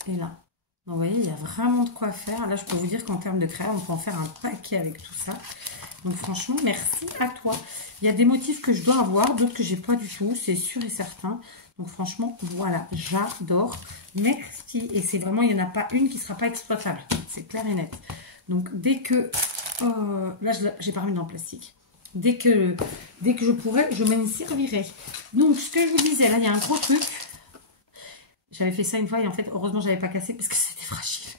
Et là. Donc, vous voyez, il y a vraiment de quoi faire. Là, je peux vous dire qu'en termes de créa, on peut en faire un paquet avec tout ça. Donc, franchement, merci à toi. Il y a des motifs que je dois avoir, d'autres que j'ai pas du tout. C'est sûr et certain. Donc, franchement, voilà. J'adore. Merci. Et c'est vraiment, il n'y en a pas une qui ne sera pas exploitable. C'est clair et net. Donc, dès que... là, j'ai pas remis dans le plastique. Dès que je pourrais, je m'en servirai. Donc, ce que je vous disais, là, il y a un gros truc. J'avais fait ça une fois et en fait, heureusement, je n'avais pas cassé parce que c'était fragile.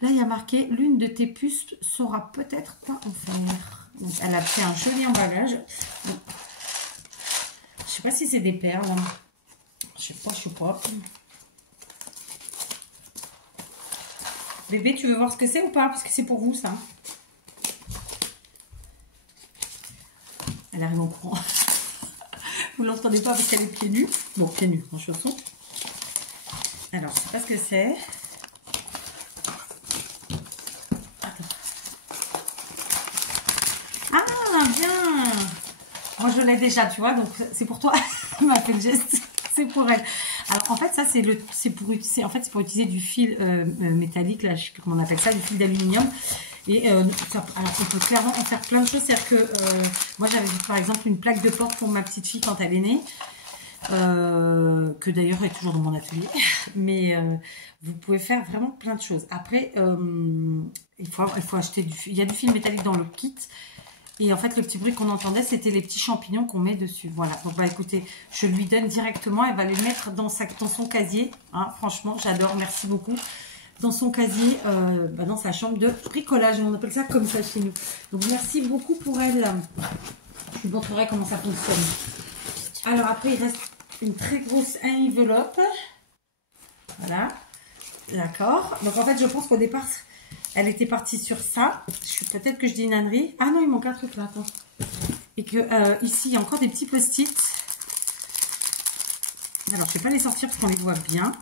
Là, il y a marqué, l'une de tes puces saura peut-être quoi en faire. Donc, elle a fait un joli emballage. Donc, je ne sais pas si c'est des perles. Je sais pas. Bébé, tu veux voir ce que c'est ou pas? Parce que c'est pour vous, ça. Elle arrive en courant. Vous ne l'entendez pas parce qu'elle est pieds nus. Bon, pieds nus, en chaussons. Alors, je ne sais pas ce que c'est. Ah, bien. Moi, je l'ai déjà, tu vois. Donc, c'est pour toi. Elle m'a fait le geste. C'est pour elle. Alors, en fait, ça, c'est pour utiliser du fil métallique. Là, je ne sais plus comment on appelle ça, du fil d'aluminium. Et alors, on peut clairement en faire plein de choses. C'est-à-dire que moi, j'avais par exemple une plaque de porte pour ma petite fille quand elle est née. Que d'ailleurs est toujours dans mon atelier. Mais vous pouvez faire vraiment plein de choses. Après, il faut acheter du fil. Il y a du fil métallique dans le kit. Et en fait, le petit bruit qu'on entendait, c'était les petits champignons qu'on met dessus. Voilà. Donc, bah, écoutez, je lui donne directement. Elle va les mettre dans son casier. Hein, franchement, j'adore. Merci beaucoup. Dans son casier, dans sa chambre de bricolage. On appelle ça comme ça chez nous. Donc, merci beaucoup pour elle. Je vous montrerai comment ça fonctionne. Alors, après, il reste une très grosse enveloppe. Voilà. D'accord. Donc, en fait, je pense qu'au départ, elle était partie sur ça. Peut-être que je dis une ânerie. Ah non, il manque un truc là. Attends. Et que ici, il y a encore des petits post-it. Alors, je ne vais pas les sortir parce qu'on les voit bien.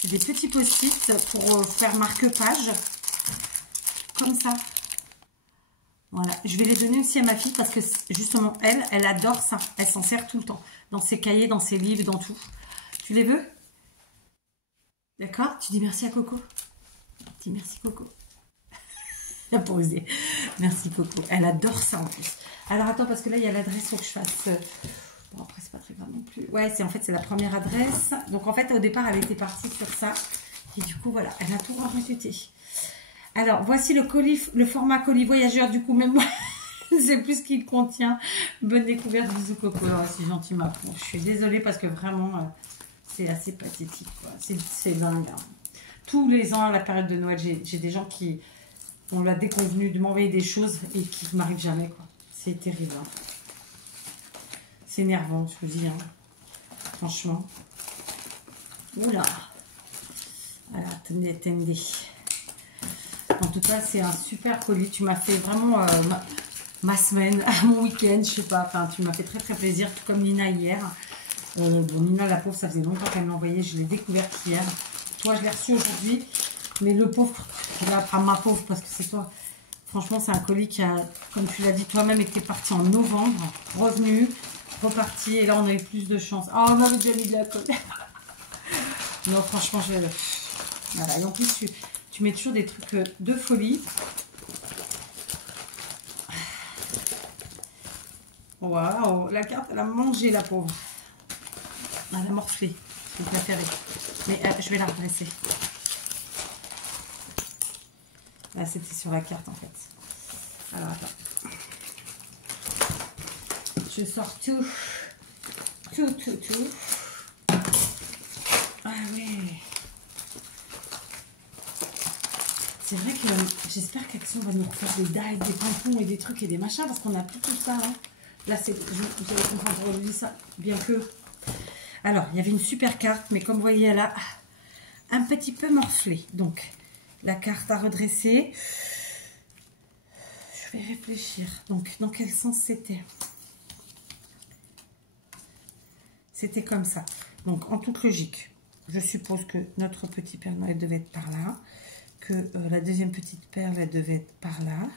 C'est des petits post-it pour faire marque-page. Comme ça. Voilà. Je vais les donner aussi à ma fille parce que justement, elle adore ça. Elle s'en sert tout le temps. Dans ses cahiers, dans ses livres, dans tout. Tu les veux? D'accord? Tu dis merci à Coco. Dis merci Coco. La posée. Merci Coco. Elle adore ça en plus. Alors attends, parce que là, il y a l'adresse, faut que je fasse... Bon, après, c'est pas très grave non plus. Ouais, en fait, c'est la première adresse. Donc, en fait, au départ, elle était partie sur ça. Et du coup, voilà, elle a tout rajouté. Alors, voici le format colis voyageur. Du coup, même moi, Je ne sais plus ce qu'il contient. Bonne découverte, bisous Coco. Oh, c'est gentil ma pauvre. Je suis désolée parce que vraiment, c'est assez pathétique. C'est dingue. Hein. Tous les ans, à la période de Noël, j'ai des gens qui ont la déconvenue de m'envoyer des choses et qui ne m'arrivent jamais. C'est terrible. Hein. C'est énervant, je vous dis. Hein. Franchement. Oula. Voilà, attendez. En tout cas, c'est un super colis. Tu m'as fait vraiment ma semaine, mon week-end, je sais pas. Enfin, tu m'as fait très très plaisir, tout comme Nina hier. Bon, Nina, la pauvre, ça faisait longtemps qu'elle me l'envoyait. Je l'ai découverte hier. Toi, je l'ai reçu aujourd'hui. Mais le pauvre, ma pauvre, parce que c'est toi. Franchement, c'est un colis qui a, comme tu l'as dit toi-même, été parti en novembre, revenu, reparti. Et là, on a eu plus de chance. Oh, on avait déjà mis de la colle. Non, franchement, voilà. Et en plus, tu mets toujours des trucs de folie. Waouh, la carte, elle a mangé, la pauvre. Elle a morflé. C'est préféré. Mais je vais la redresser. Là, c'était sur la carte, en fait. Alors, attends. Je sors tout. Tout. Ah oui. C'est vrai que j'espère qu'Action va nous refaire des dailles, des pompons et des trucs et des machins parce qu'on n'a plus tout ça. Hein. Là, vous allez comprendre, je dis ça, bien que... Alors, il y avait une super carte, mais comme vous voyez, elle a un petit peu morflé. Donc, la carte à redresser. Je vais réfléchir. Donc, dans quel sens c'était? C'était comme ça. Donc, en toute logique, je suppose que notre petit Père Noël devait être par là. Que la deuxième petite perle, elle devait être par là.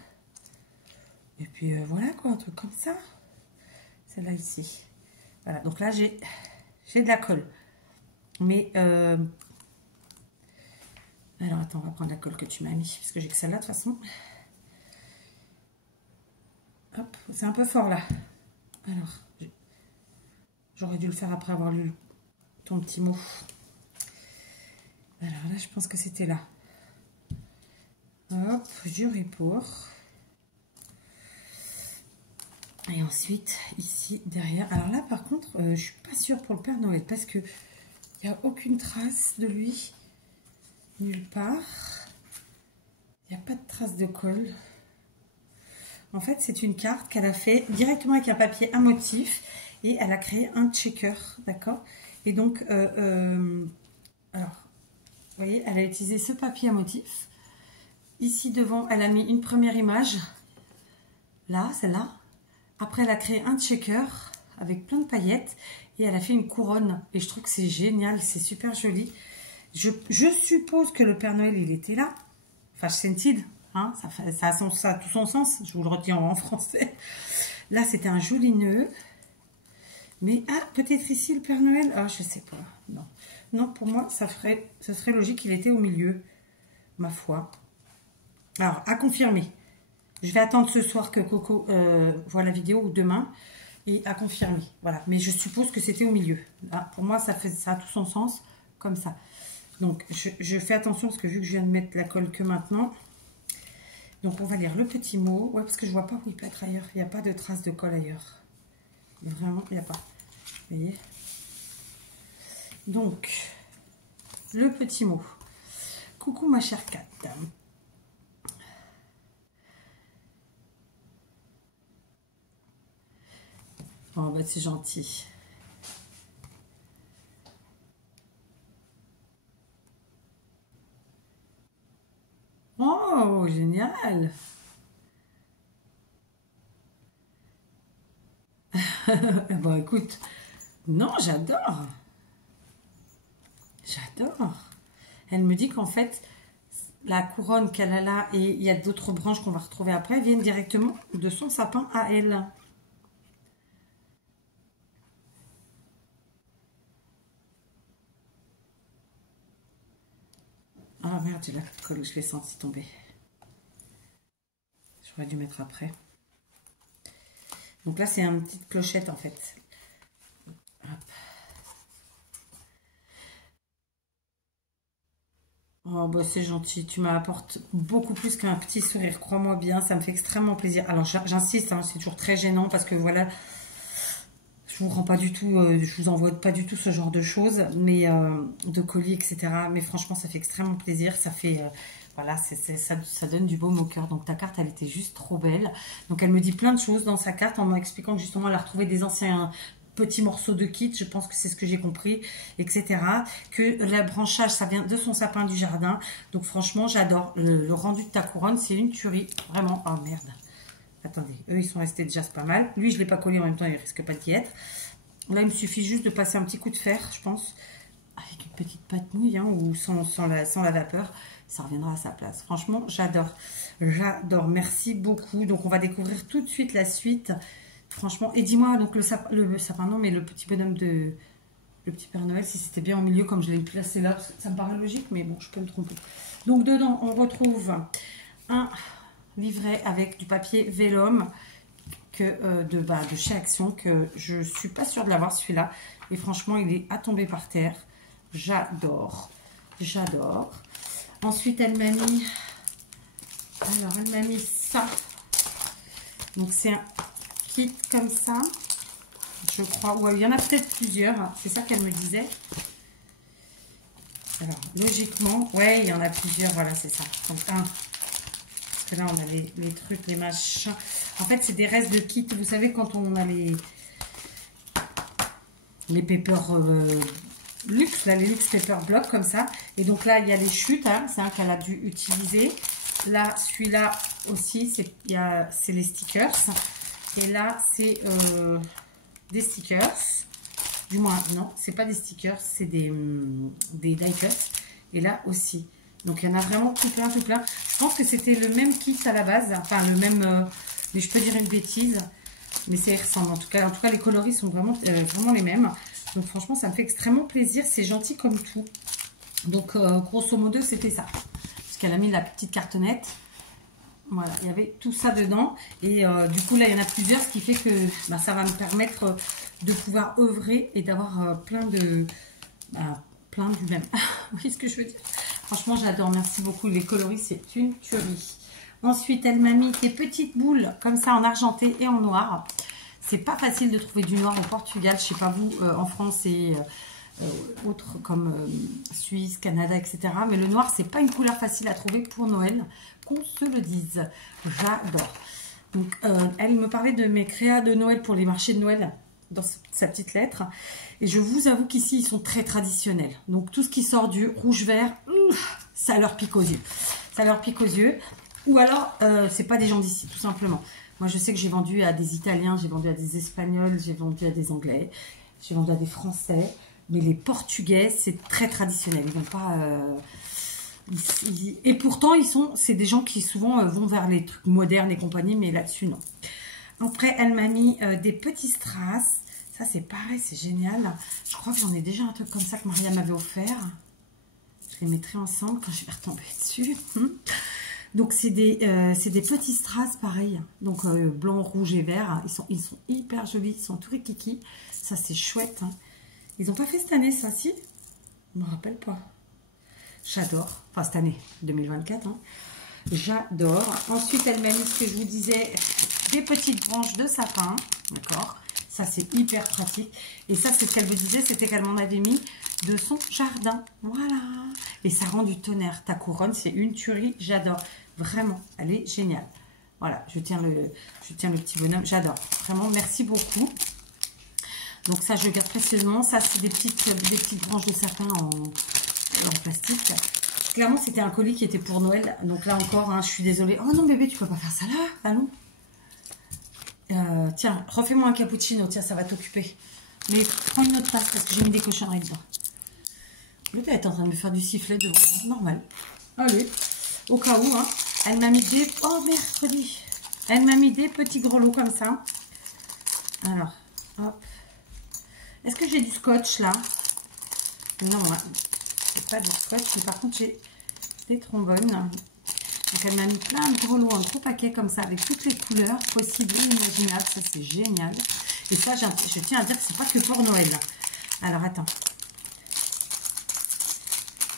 Et puis, voilà, quoi, un truc comme ça. Celle-là, ici. Voilà, donc là, j'ai de la colle. Mais, alors, attends, on va prendre la colle que tu m'as mis. Parce que j'ai que celle-là, de toute façon. Hop, c'est un peu fort, là. Alors, j'aurais dû le faire après avoir lu ton petit mot. Alors là, je pense que c'était là. Hop, du report. Et ensuite, ici, derrière. Alors là, par contre, je suis pas sûre pour le Père Noël. Parce que il n'y a aucune trace de lui. Nulle part. Il n'y a pas de trace de colle. En fait, c'est une carte qu'elle a fait directement avec un papier, un motif. Et elle a créé un checker. D'accord? Et donc, alors, vous voyez, elle a utilisé ce papier à motif. Ici, devant, elle a mis une première image. Là, celle-là. Après, elle a créé un checker avec plein de paillettes. Et elle a fait une couronne. Et je trouve que c'est génial. C'est super joli. Je suppose que le Père Noël, il était là. Enfin, scented. Hein, ça a tout son sens. Je vous le retiens en français. Là, c'était un joli nœud. Mais, peut-être ici, le Père Noël. Ah, je sais pas. Non. Non, pour moi, ce serait logique qu'il était au milieu. Ma foi. Alors, à confirmer. Je vais attendre ce soir que Coco voit la vidéo ou demain. Et à confirmer. Voilà. Mais je suppose que c'était au milieu. Là, pour moi, ça a tout son sens. Comme ça. Donc, je fais attention parce que vu que je viens de mettre la colle que maintenant. Donc, on va lire le petit mot. Ouais, parce que je vois pas où il peut être ailleurs. Il n'y a pas de trace de colle ailleurs. Vraiment, il n'y a pas. Vous voyez? Donc, le petit mot. Coucou ma chère Kat. Oh, bah c'est gentil. Oh, génial. Bon, écoute, non, j'adore. J'adore. Elle me dit qu'en fait, la couronne qu'elle a là et il y a d'autres branches qu'on va retrouver après viennent directement de son sapin à elle. Ah merde, j'ai la colle, je l'ai senti tomber. J'aurais dû mettre après. Donc là, c'est une petite clochette en fait. Hop. Oh, bah c'est gentil. Tu m'apportes beaucoup plus qu'un petit sourire. Crois-moi bien, ça me fait extrêmement plaisir. Alors, j'insiste, hein, c'est toujours très gênant parce que voilà, je vous rends pas du tout, je vous envoie pas du tout ce genre de choses, mais de colis, etc. Mais franchement, ça fait extrêmement plaisir. Ça fait, voilà, ça donne du baume au cœur. Donc ta carte, elle était juste trop belle. Donc elle me dit plein de choses dans sa carte en m'expliquant que justement, elle a retrouvé des anciens petits morceaux de kit. Je pense que c'est ce que j'ai compris, etc. Que le branchage, ça vient de son sapin du jardin. Donc franchement, j'adore. Le rendu de ta couronne, c'est une tuerie. Vraiment, oh merde. Attendez, eux ils sont restés déjà, c'est pas mal. Lui je ne l'ai pas collé en même temps, il risque pas d'y être. Là il me suffit juste de passer un petit coup de fer, je pense, avec une petite pâte mouille, hein, ou sans la vapeur, ça reviendra à sa place. Franchement, j'adore. J'adore, merci beaucoup. Donc on va découvrir tout de suite la suite. Franchement, et dis-moi, donc le sapin non, mais le petit bonhomme de... Le petit Père Noël, si c'était bien au milieu comme je l'ai placé là, parce que ça me paraît logique, mais bon, je peux me tromper. Donc dedans, on retrouve un livret avec du papier vélum de chez Action, que je suis pas sûre de l'avoir celui-là, et franchement il est à tomber par terre. J'adore, j'adore. Ensuite elle m'a mis, alors elle m'a mis ça, donc c'est un kit comme ça, je crois, ouais, il y en a peut-être plusieurs, c'est ça qu'elle me disait. Alors logiquement, ouais, il y en a plusieurs, voilà, c'est ça. Donc parce que là, on a les trucs, les machins. En fait, c'est des restes de kit. Vous savez, quand on a les paper luxe, là, les luxe paper block comme ça. Et donc là, il y a les chutes. Hein, c'est un qu'elle a dû utiliser. Là, celui-là aussi, c'est les stickers. Et là, c'est des stickers. Du moins, non, c'est pas des stickers, c'est des die cuts. Et là aussi. Donc, il y en a vraiment tout plein, tout plein. Je pense que c'était le même kit à la base. Enfin, le même... mais je peux dire une bêtise. Mais ça y ressemble. En tout cas, les coloris sont vraiment les mêmes. Donc, franchement, ça me fait extrêmement plaisir. C'est gentil comme tout. Donc, grosso modo, c'était ça. Parce qu'elle a mis la petite cartonnette. Voilà, il y avait tout ça dedans. Et du coup, là, il y en a plusieurs. Ce qui fait que ça va me permettre de pouvoir œuvrer et d'avoir plein du même. Vous voyez ce que je veux dire? Franchement, j'adore. Merci beaucoup. Les coloris, c'est une tuerie. Ensuite, elle m'a mis des petites boules comme ça en argenté et en noir. C'est pas facile de trouver du noir au Portugal. Je sais pas vous, en France et autres comme Suisse, Canada, etc. Mais le noir, c'est pas une couleur facile à trouver pour Noël, qu'on se le dise. J'adore. Donc, elle me parlait de mes créas de Noël pour les marchés de Noël dans sa petite lettre. Et je vous avoue qu'ici, ils sont très traditionnels. Donc, tout ce qui sort du rouge-vert, ça leur pique aux yeux. Ça leur pique aux yeux. Ou alors, c'est pas des gens d'ici, tout simplement. Moi, je sais que j'ai vendu à des Italiens, j'ai vendu à des Espagnols, j'ai vendu à des Anglais, j'ai vendu à des Français. Mais les Portugais, c'est très traditionnel. Ils vont pas... et pourtant, c'est des gens qui souvent vont vers les trucs modernes et compagnie, mais là-dessus, non. Après, elle m'a mis des petits strass. Ça, c'est pareil, c'est génial. Je crois que j'en ai déjà un truc comme ça que Maria m'avait offert. Je les mettrai ensemble quand je vais retomber dessus. Donc, c'est des petits strass, pareil. Donc, blanc, rouge et vert. Ils sont hyper jolis. Ils sont tout rikiki. Ça, c'est chouette. Hein. Ils n'ont pas fait cette année, ça, si? Je ne me rappelle pas. J'adore. Enfin, cette année, 2024. Hein. J'adore. Ensuite, elle m'a mis ce que je vous disais, des petites branches de sapin. D'accord? Ça, c'est hyper pratique. Et ça, c'est ce qu'elle me disait, c'était qu'elle m'en avait mis de son jardin. Voilà. Et ça rend du tonnerre. Ta couronne, c'est une tuerie. J'adore. Vraiment, elle est géniale. Voilà, je tiens le petit bonhomme. J'adore. Vraiment, merci beaucoup. Donc ça, je garde précieusement. Ça, c'est des petites branches de sapin en plastique. Clairement, c'était un colis qui était pour Noël. Donc là encore, hein, je suis désolée. Oh non, bébé, tu peux pas faire ça là. Ah non. Tiens, refais-moi un cappuccino. Tiens, ça va t'occuper. Mais prends une autre tasse parce que j'ai mis des cochonneries dedans. Le gars est en train de me faire du sifflet devant. Normal. Allez. Au cas où, hein. Elle m'a mis des... Oh, mercredi. Elle m'a mis des petits grelots comme ça. Alors, hop. Est-ce que j'ai du scotch là? Non, hein. C'est pas du scotch, mais par contre j'ai des trombones. Donc elle m'a mis plein de grelots, un gros paquet comme ça, avec toutes les couleurs possibles et imaginables. Ça, c'est génial. Et ça, je tiens à dire que c'est pas que pour Noël. Alors, attends.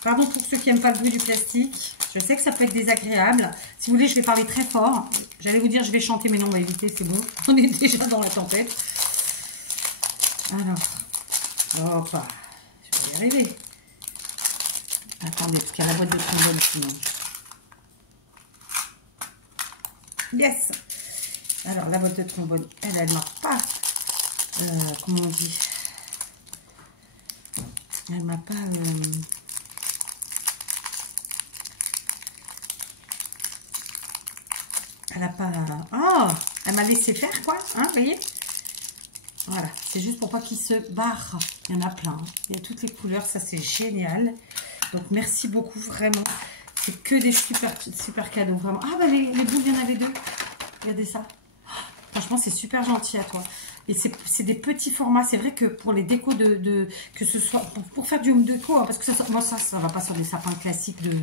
Pardon pour ceux qui n'aiment pas le bruit du plastique. Je sais que ça peut être désagréable. Si vous voulez, je vais parler très fort. J'allais vous dire, je vais chanter, mais non, on va éviter, c'est bon. On est déjà dans la tempête. Alors, hop, je vais y arriver. Attendez, parce qu'il y a la boîte de trombone sinon. Yes. Alors, la boîte de trombone, elle m'a pas... comment on dit? Elle m'a pas... elle a pas... Oh, elle m'a laissé faire, quoi. Hein, vous voyez? Voilà. C'est juste pour pas qu'il se barre. Il y en a plein. Hein. Il y a toutes les couleurs. Ça, c'est génial. Donc, merci beaucoup, vraiment. C'est que des super cadeaux, vraiment. Ah, bah, les boules, il y en avait 2. Regardez ça. Franchement, c'est super gentil à toi. Et c'est des petits formats. C'est vrai que pour les décos que ce soit... Pour faire du home déco, hein, parce que ça... Bon, ça va pas sur des sapins classiques de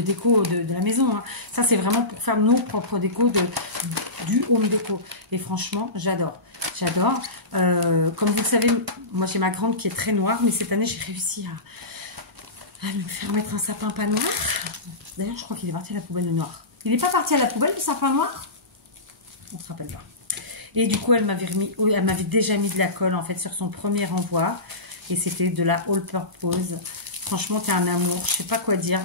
déco de la maison. Hein. Ça, c'est vraiment pour faire nos propres décos du home déco. Et franchement, j'adore. J'adore. Comme vous le savez, moi, j'ai ma grande qui est très noire. Mais cette année, j'ai réussi à lui faire mettre un sapin pas noir. D'ailleurs, je crois qu'il est parti à la poubelle, le noir. Il n'est pas parti à la poubelle, le sapin noir? On se rappelle pas. Et du coup, elle m'avait déjà mis de la colle, en fait, sur son premier envoi. Et c'était de la All Purpose. Franchement, t'es un amour. Je sais pas quoi dire.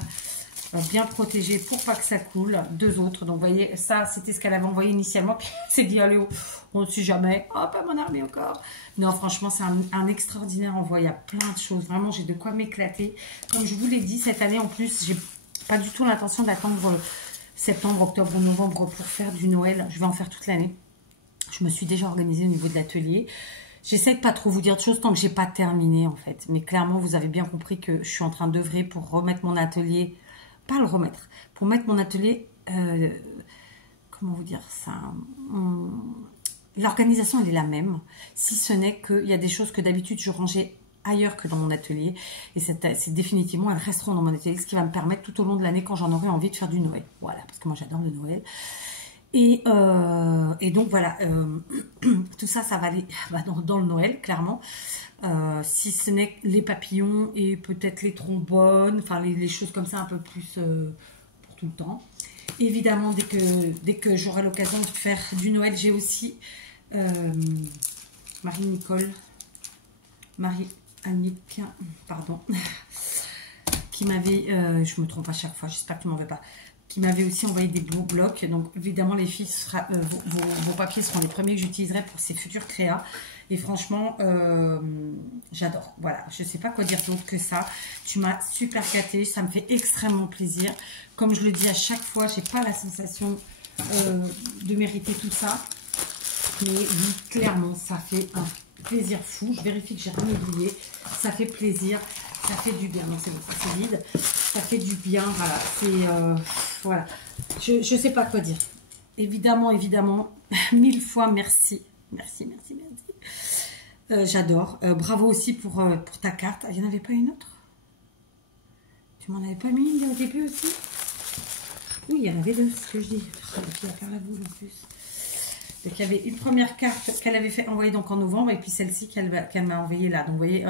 Bien protégé pour pas que ça coule. 2 autres. Donc, vous voyez, ça, c'était ce qu'elle avait envoyé initialement. Puis, c'est dit, allez, on ne sait jamais. Oh, pas mon armée encore. Non, franchement, c'est un extraordinaire envoi. Il y a plein de choses. Vraiment, j'ai de quoi m'éclater. Comme je vous l'ai dit, cette année, en plus, j'ai pas du tout l'intention d'attendre septembre, octobre ou novembre pour faire du Noël. Je vais en faire toute l'année. Je me suis déjà organisée au niveau de l'atelier. J'essaie de pas trop vous dire de choses tant que j'ai pas terminé, en fait. Mais clairement, vous avez bien compris que je suis en train d'œuvrer pour remettre mon atelier... Pas le remettre. Pour mettre mon atelier... comment vous dire ça? L'organisation, elle est la même. Si ce n'est qu'il y a des choses que d'habitude, je rangeais ailleurs que dans mon atelier. Et c'est définitivement, elles resteront dans mon atelier. Ce qui va me permettre tout au long de l'année, quand j'en aurai envie, de faire du Noël. Voilà, parce que moi, j'adore le Noël. Et donc voilà, tout ça, ça va aller dans le Noël, clairement. Si ce n'est les papillons et peut-être les trombones, enfin les choses comme ça un peu plus pour tout le temps. Évidemment, dès que j'aurai l'occasion de faire du Noël, j'ai aussi Marie-Annick, pardon, qui m'avait, je me trompe à chaque fois, j'espère que tu m'en veux pas, qui m'avait aussi envoyé des blocs. Donc évidemment les filles, vos papiers seront les premiers que j'utiliserai pour ces futurs créas. Et franchement, j'adore. Voilà, je ne sais pas quoi dire d'autre que ça. Tu m'as super gâtée, ça me fait extrêmement plaisir. Comme je le dis à chaque fois, j'ai pas la sensation de mériter tout ça. Mais oui, clairement, ça fait un plaisir fou. Je vérifie que j'ai rien oublié. Ça fait plaisir. Ça fait du bien. Non, c'est bon, ça c'est vide. Ça fait du bien. Voilà. C'est voilà. Je sais pas quoi dire. Évidemment, 1000 fois merci. Merci. J'adore. Bravo aussi pour ta carte. Il n'y en avait pas une autre? Tu m'en avais pas mis une au début aussi? Oui, il y en avait 2, c'est ce que je dis. Il va faire la boule en plus. Donc, il y avait une première carte qu'elle avait envoyée donc en novembre et puis celle-ci qu'elle m'a envoyée là. Donc, vous voyez,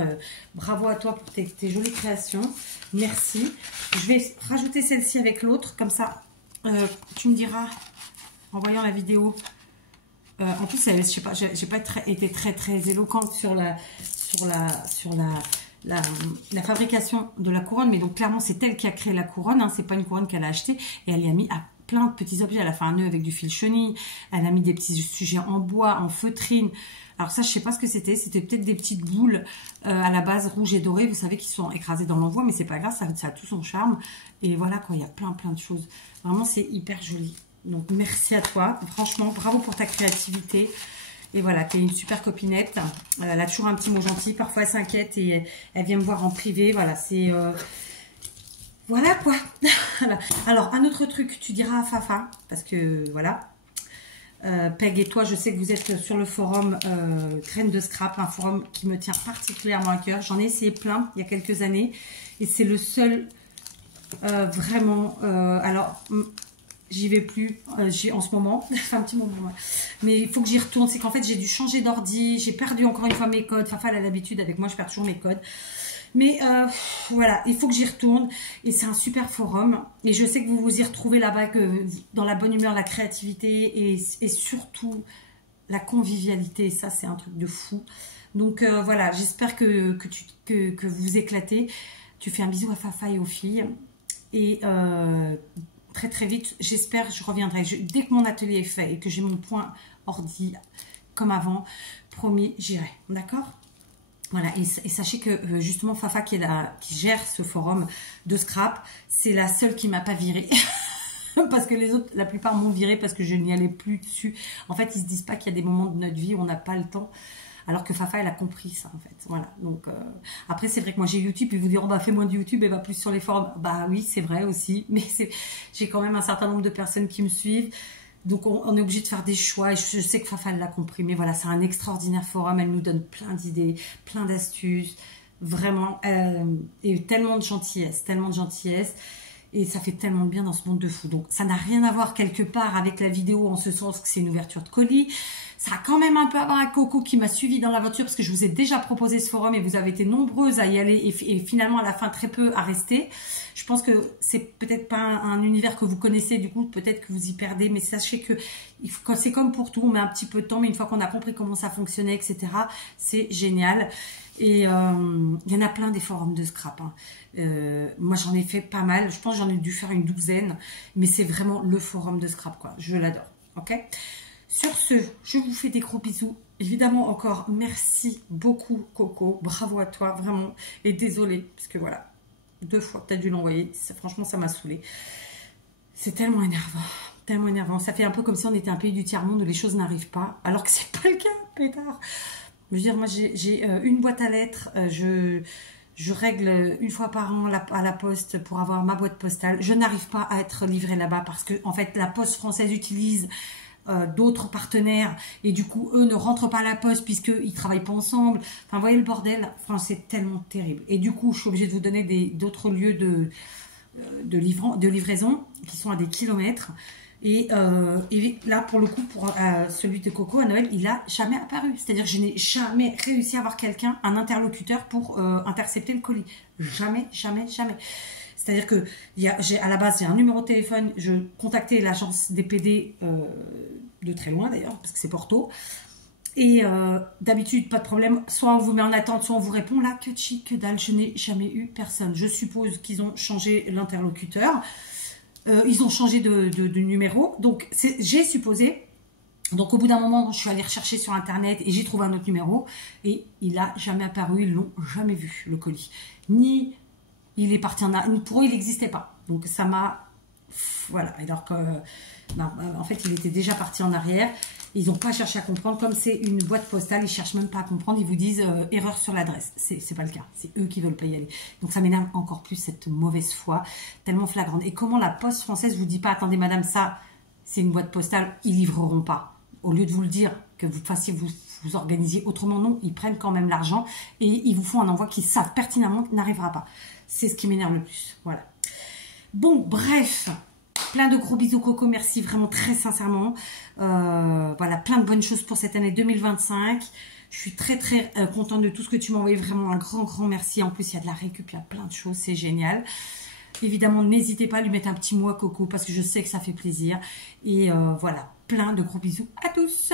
bravo à toi pour tes jolies créations. Merci. Je vais rajouter celle-ci avec l'autre. Comme ça, tu me diras en voyant la vidéo. En plus, je sais pas, j'ai pas été très éloquente sur la fabrication de la couronne. Mais donc, clairement, c'est elle qui a créé la couronne. Hein, c'est pas une couronne qu'elle a achetée. Et elle y a mis à plein de petits objets. Elle a fait un nœud avec du fil chenille. Elle a mis des petits sujets en bois, en feutrine. Alors ça, je sais pas ce que c'était. C'était peut-être des petites boules à la base rouge et dorée. Vous savez, qui sont écrasées dans l'envoi. Mais c'est pas grave, ça a tout son charme. Et voilà quoi, il y a plein de choses. Vraiment, c'est hyper joli. Donc, merci à toi. Franchement, bravo pour ta créativité. Et voilà, tu es une super copinette. Elle a toujours un petit mot gentil. Parfois, elle s'inquiète et elle vient me voir en privé. Voilà, c'est... voilà quoi. Alors, un autre truc, tu diras à Fafa, parce que voilà, Peg et toi, je sais que vous êtes sur le forum Graines de Scrap, un forum qui me tient particulièrement à cœur. J'en ai essayé plein il y a quelques années et c'est le seul vraiment. Alors, j'y vais plus en ce moment, un petit moment, mais il faut que j'y retourne. C'est qu'en fait, j'ai dû changer d'ordi, j'ai perdu encore une fois mes codes. Fafa, elle a l'habitude avec moi, je perds toujours mes codes. Mais voilà, il faut que j'y retourne. Et c'est un super forum. Et je sais que vous vous y retrouvez là-bas, dans la bonne humeur, la créativité et surtout la convivialité. Ça, c'est un truc de fou. Donc voilà, j'espère que vous vous éclatez. Tu fais un bisou à Fafa et aux filles. Et très très vite, j'espère, je reviendrai. Dès que mon atelier est fait et que j'ai mon point ordi comme avant, promis, j'irai. D'accord ? Voilà, et sachez que justement Fafa qui gère ce forum de scrap, c'est la seule qui m'a pas virée. Parce que les autres, la plupart m'ont virée parce que je n'y allais plus dessus. En fait, ils se disent pas qu'il y a des moments de notre vie où on n'a pas le temps. Alors que Fafa, elle a compris ça, en fait. Voilà. Donc, après, c'est vrai que moi, j'ai YouTube. Ils vous diront, bah, fais moins de YouTube et va plus sur les forums. Bah oui, c'est vrai aussi. Mais j'ai quand même un certain nombre de personnes qui me suivent. Donc, on est obligé de faire des choix. Et je sais que Fafa, elle l'a compris. Mais voilà, c'est un extraordinaire forum. Elle nous donne plein d'idées, plein d'astuces. Vraiment. Et tellement de gentillesse. Tellement de gentillesse. Et ça fait tellement de bien dans ce monde de fou. Donc, ça n'a rien à voir quelque part avec la vidéo en ce sens que c'est une ouverture de colis. Ça a quand même un peu à voir avec Coco qui m'a suivi dans la voiture parce que je vous ai déjà proposé ce forum et vous avez été nombreuses à y aller et finalement à la fin très peu à rester. Je pense que c'est peut-être pas un univers que vous connaissez, du coup peut-être que vous y perdez, mais sachez que c'est comme pour tout, on met un petit peu de temps, mais une fois qu'on a compris comment ça fonctionnait, etc., c'est génial. Et il y en a plein des forums de scrap. Hein. Moi j'en ai fait pas mal, je pense que j'en ai dû faire une douzaine, mais c'est vraiment le forum de scrap, quoi. Je l'adore. Ok ? Sur ce, je vous fais des gros bisous. Évidemment, encore, merci beaucoup, Coco. Bravo à toi, vraiment. Et désolée, parce que voilà, 2 fois que tu as dû l'envoyer. Franchement, ça m'a saoulée. C'est tellement énervant. Tellement énervant. Ça fait un peu comme si on était un pays du tiers-monde où les choses n'arrivent pas. Alors que c'est pas le cas, pétard. Je veux dire, moi, j'ai une boîte à lettres. Je règle 1 fois par an à la poste pour avoir ma boîte postale. Je n'arrive pas à être livrée là-bas parce que, en fait, la poste française utilise d'autres partenaires et du coup eux ne rentrent pas à la poste puisqu'ils travaillent pas ensemble. Enfin, vous voyez le bordel, enfin, c'est tellement terrible. Et du coup je suis obligée de vous donner d'autres lieux de livraison qui sont à des kilomètres et là pour le coup pour celui de Coco à Noël, il a jamais apparu, c'est à dire que je n'ai jamais réussi à avoir quelqu'un, un interlocuteur pour intercepter le colis. Jamais. C'est-à-dire que à la base, j'ai un numéro de téléphone, je contactais l'agence DPD de très loin d'ailleurs, parce que c'est Porto. Et d'habitude, pas de problème, soit on vous met en attente, soit on vous répond. Là, que chic, que dalle, je n'ai jamais eu personne. Je suppose qu'ils ont changé l'interlocuteur, ils ont changé de numéro, donc j'ai supposé. Donc au bout d'un moment, je suis allée rechercher sur internet et j'ai trouvé un autre numéro et il n'a jamais apparu, ils l'ont jamais vu, le colis. Ni il est parti pour eux, il n'existait pas. Donc ça m'a... Voilà, alors que... Non, en fait, il était déjà parti en arrière. Ils n'ont pas cherché à comprendre. Comme c'est une boîte postale, ils ne cherchent même pas à comprendre. Ils vous disent erreur sur l'adresse. C'est pas le cas. C'est eux qui ne veulent pas y aller. Donc ça m'énerve encore plus, cette mauvaise foi tellement flagrante. Et comment la poste française vous dit pas, attendez madame, ça, c'est une boîte postale, ils livreront pas. Au lieu de vous le dire, que vous fassiez, vous organisiez autrement, non, ils prennent quand même l'argent et ils vous font un envoi qu'ils savent pertinemment qu'il n'arrivera pas. C'est ce qui m'énerve le plus. Voilà. Bon, bref, plein de gros bisous Coco, merci vraiment très sincèrement. Voilà, plein de bonnes choses pour cette année 2025. Je suis très contente de tout ce que tu m'as envoyé, vraiment un grand merci. En plus, il y a de la récup, il y a plein de choses, c'est génial. Évidemment, n'hésitez pas à lui mettre un petit mot à Coco parce que je sais que ça fait plaisir. Et voilà, plein de gros bisous à tous.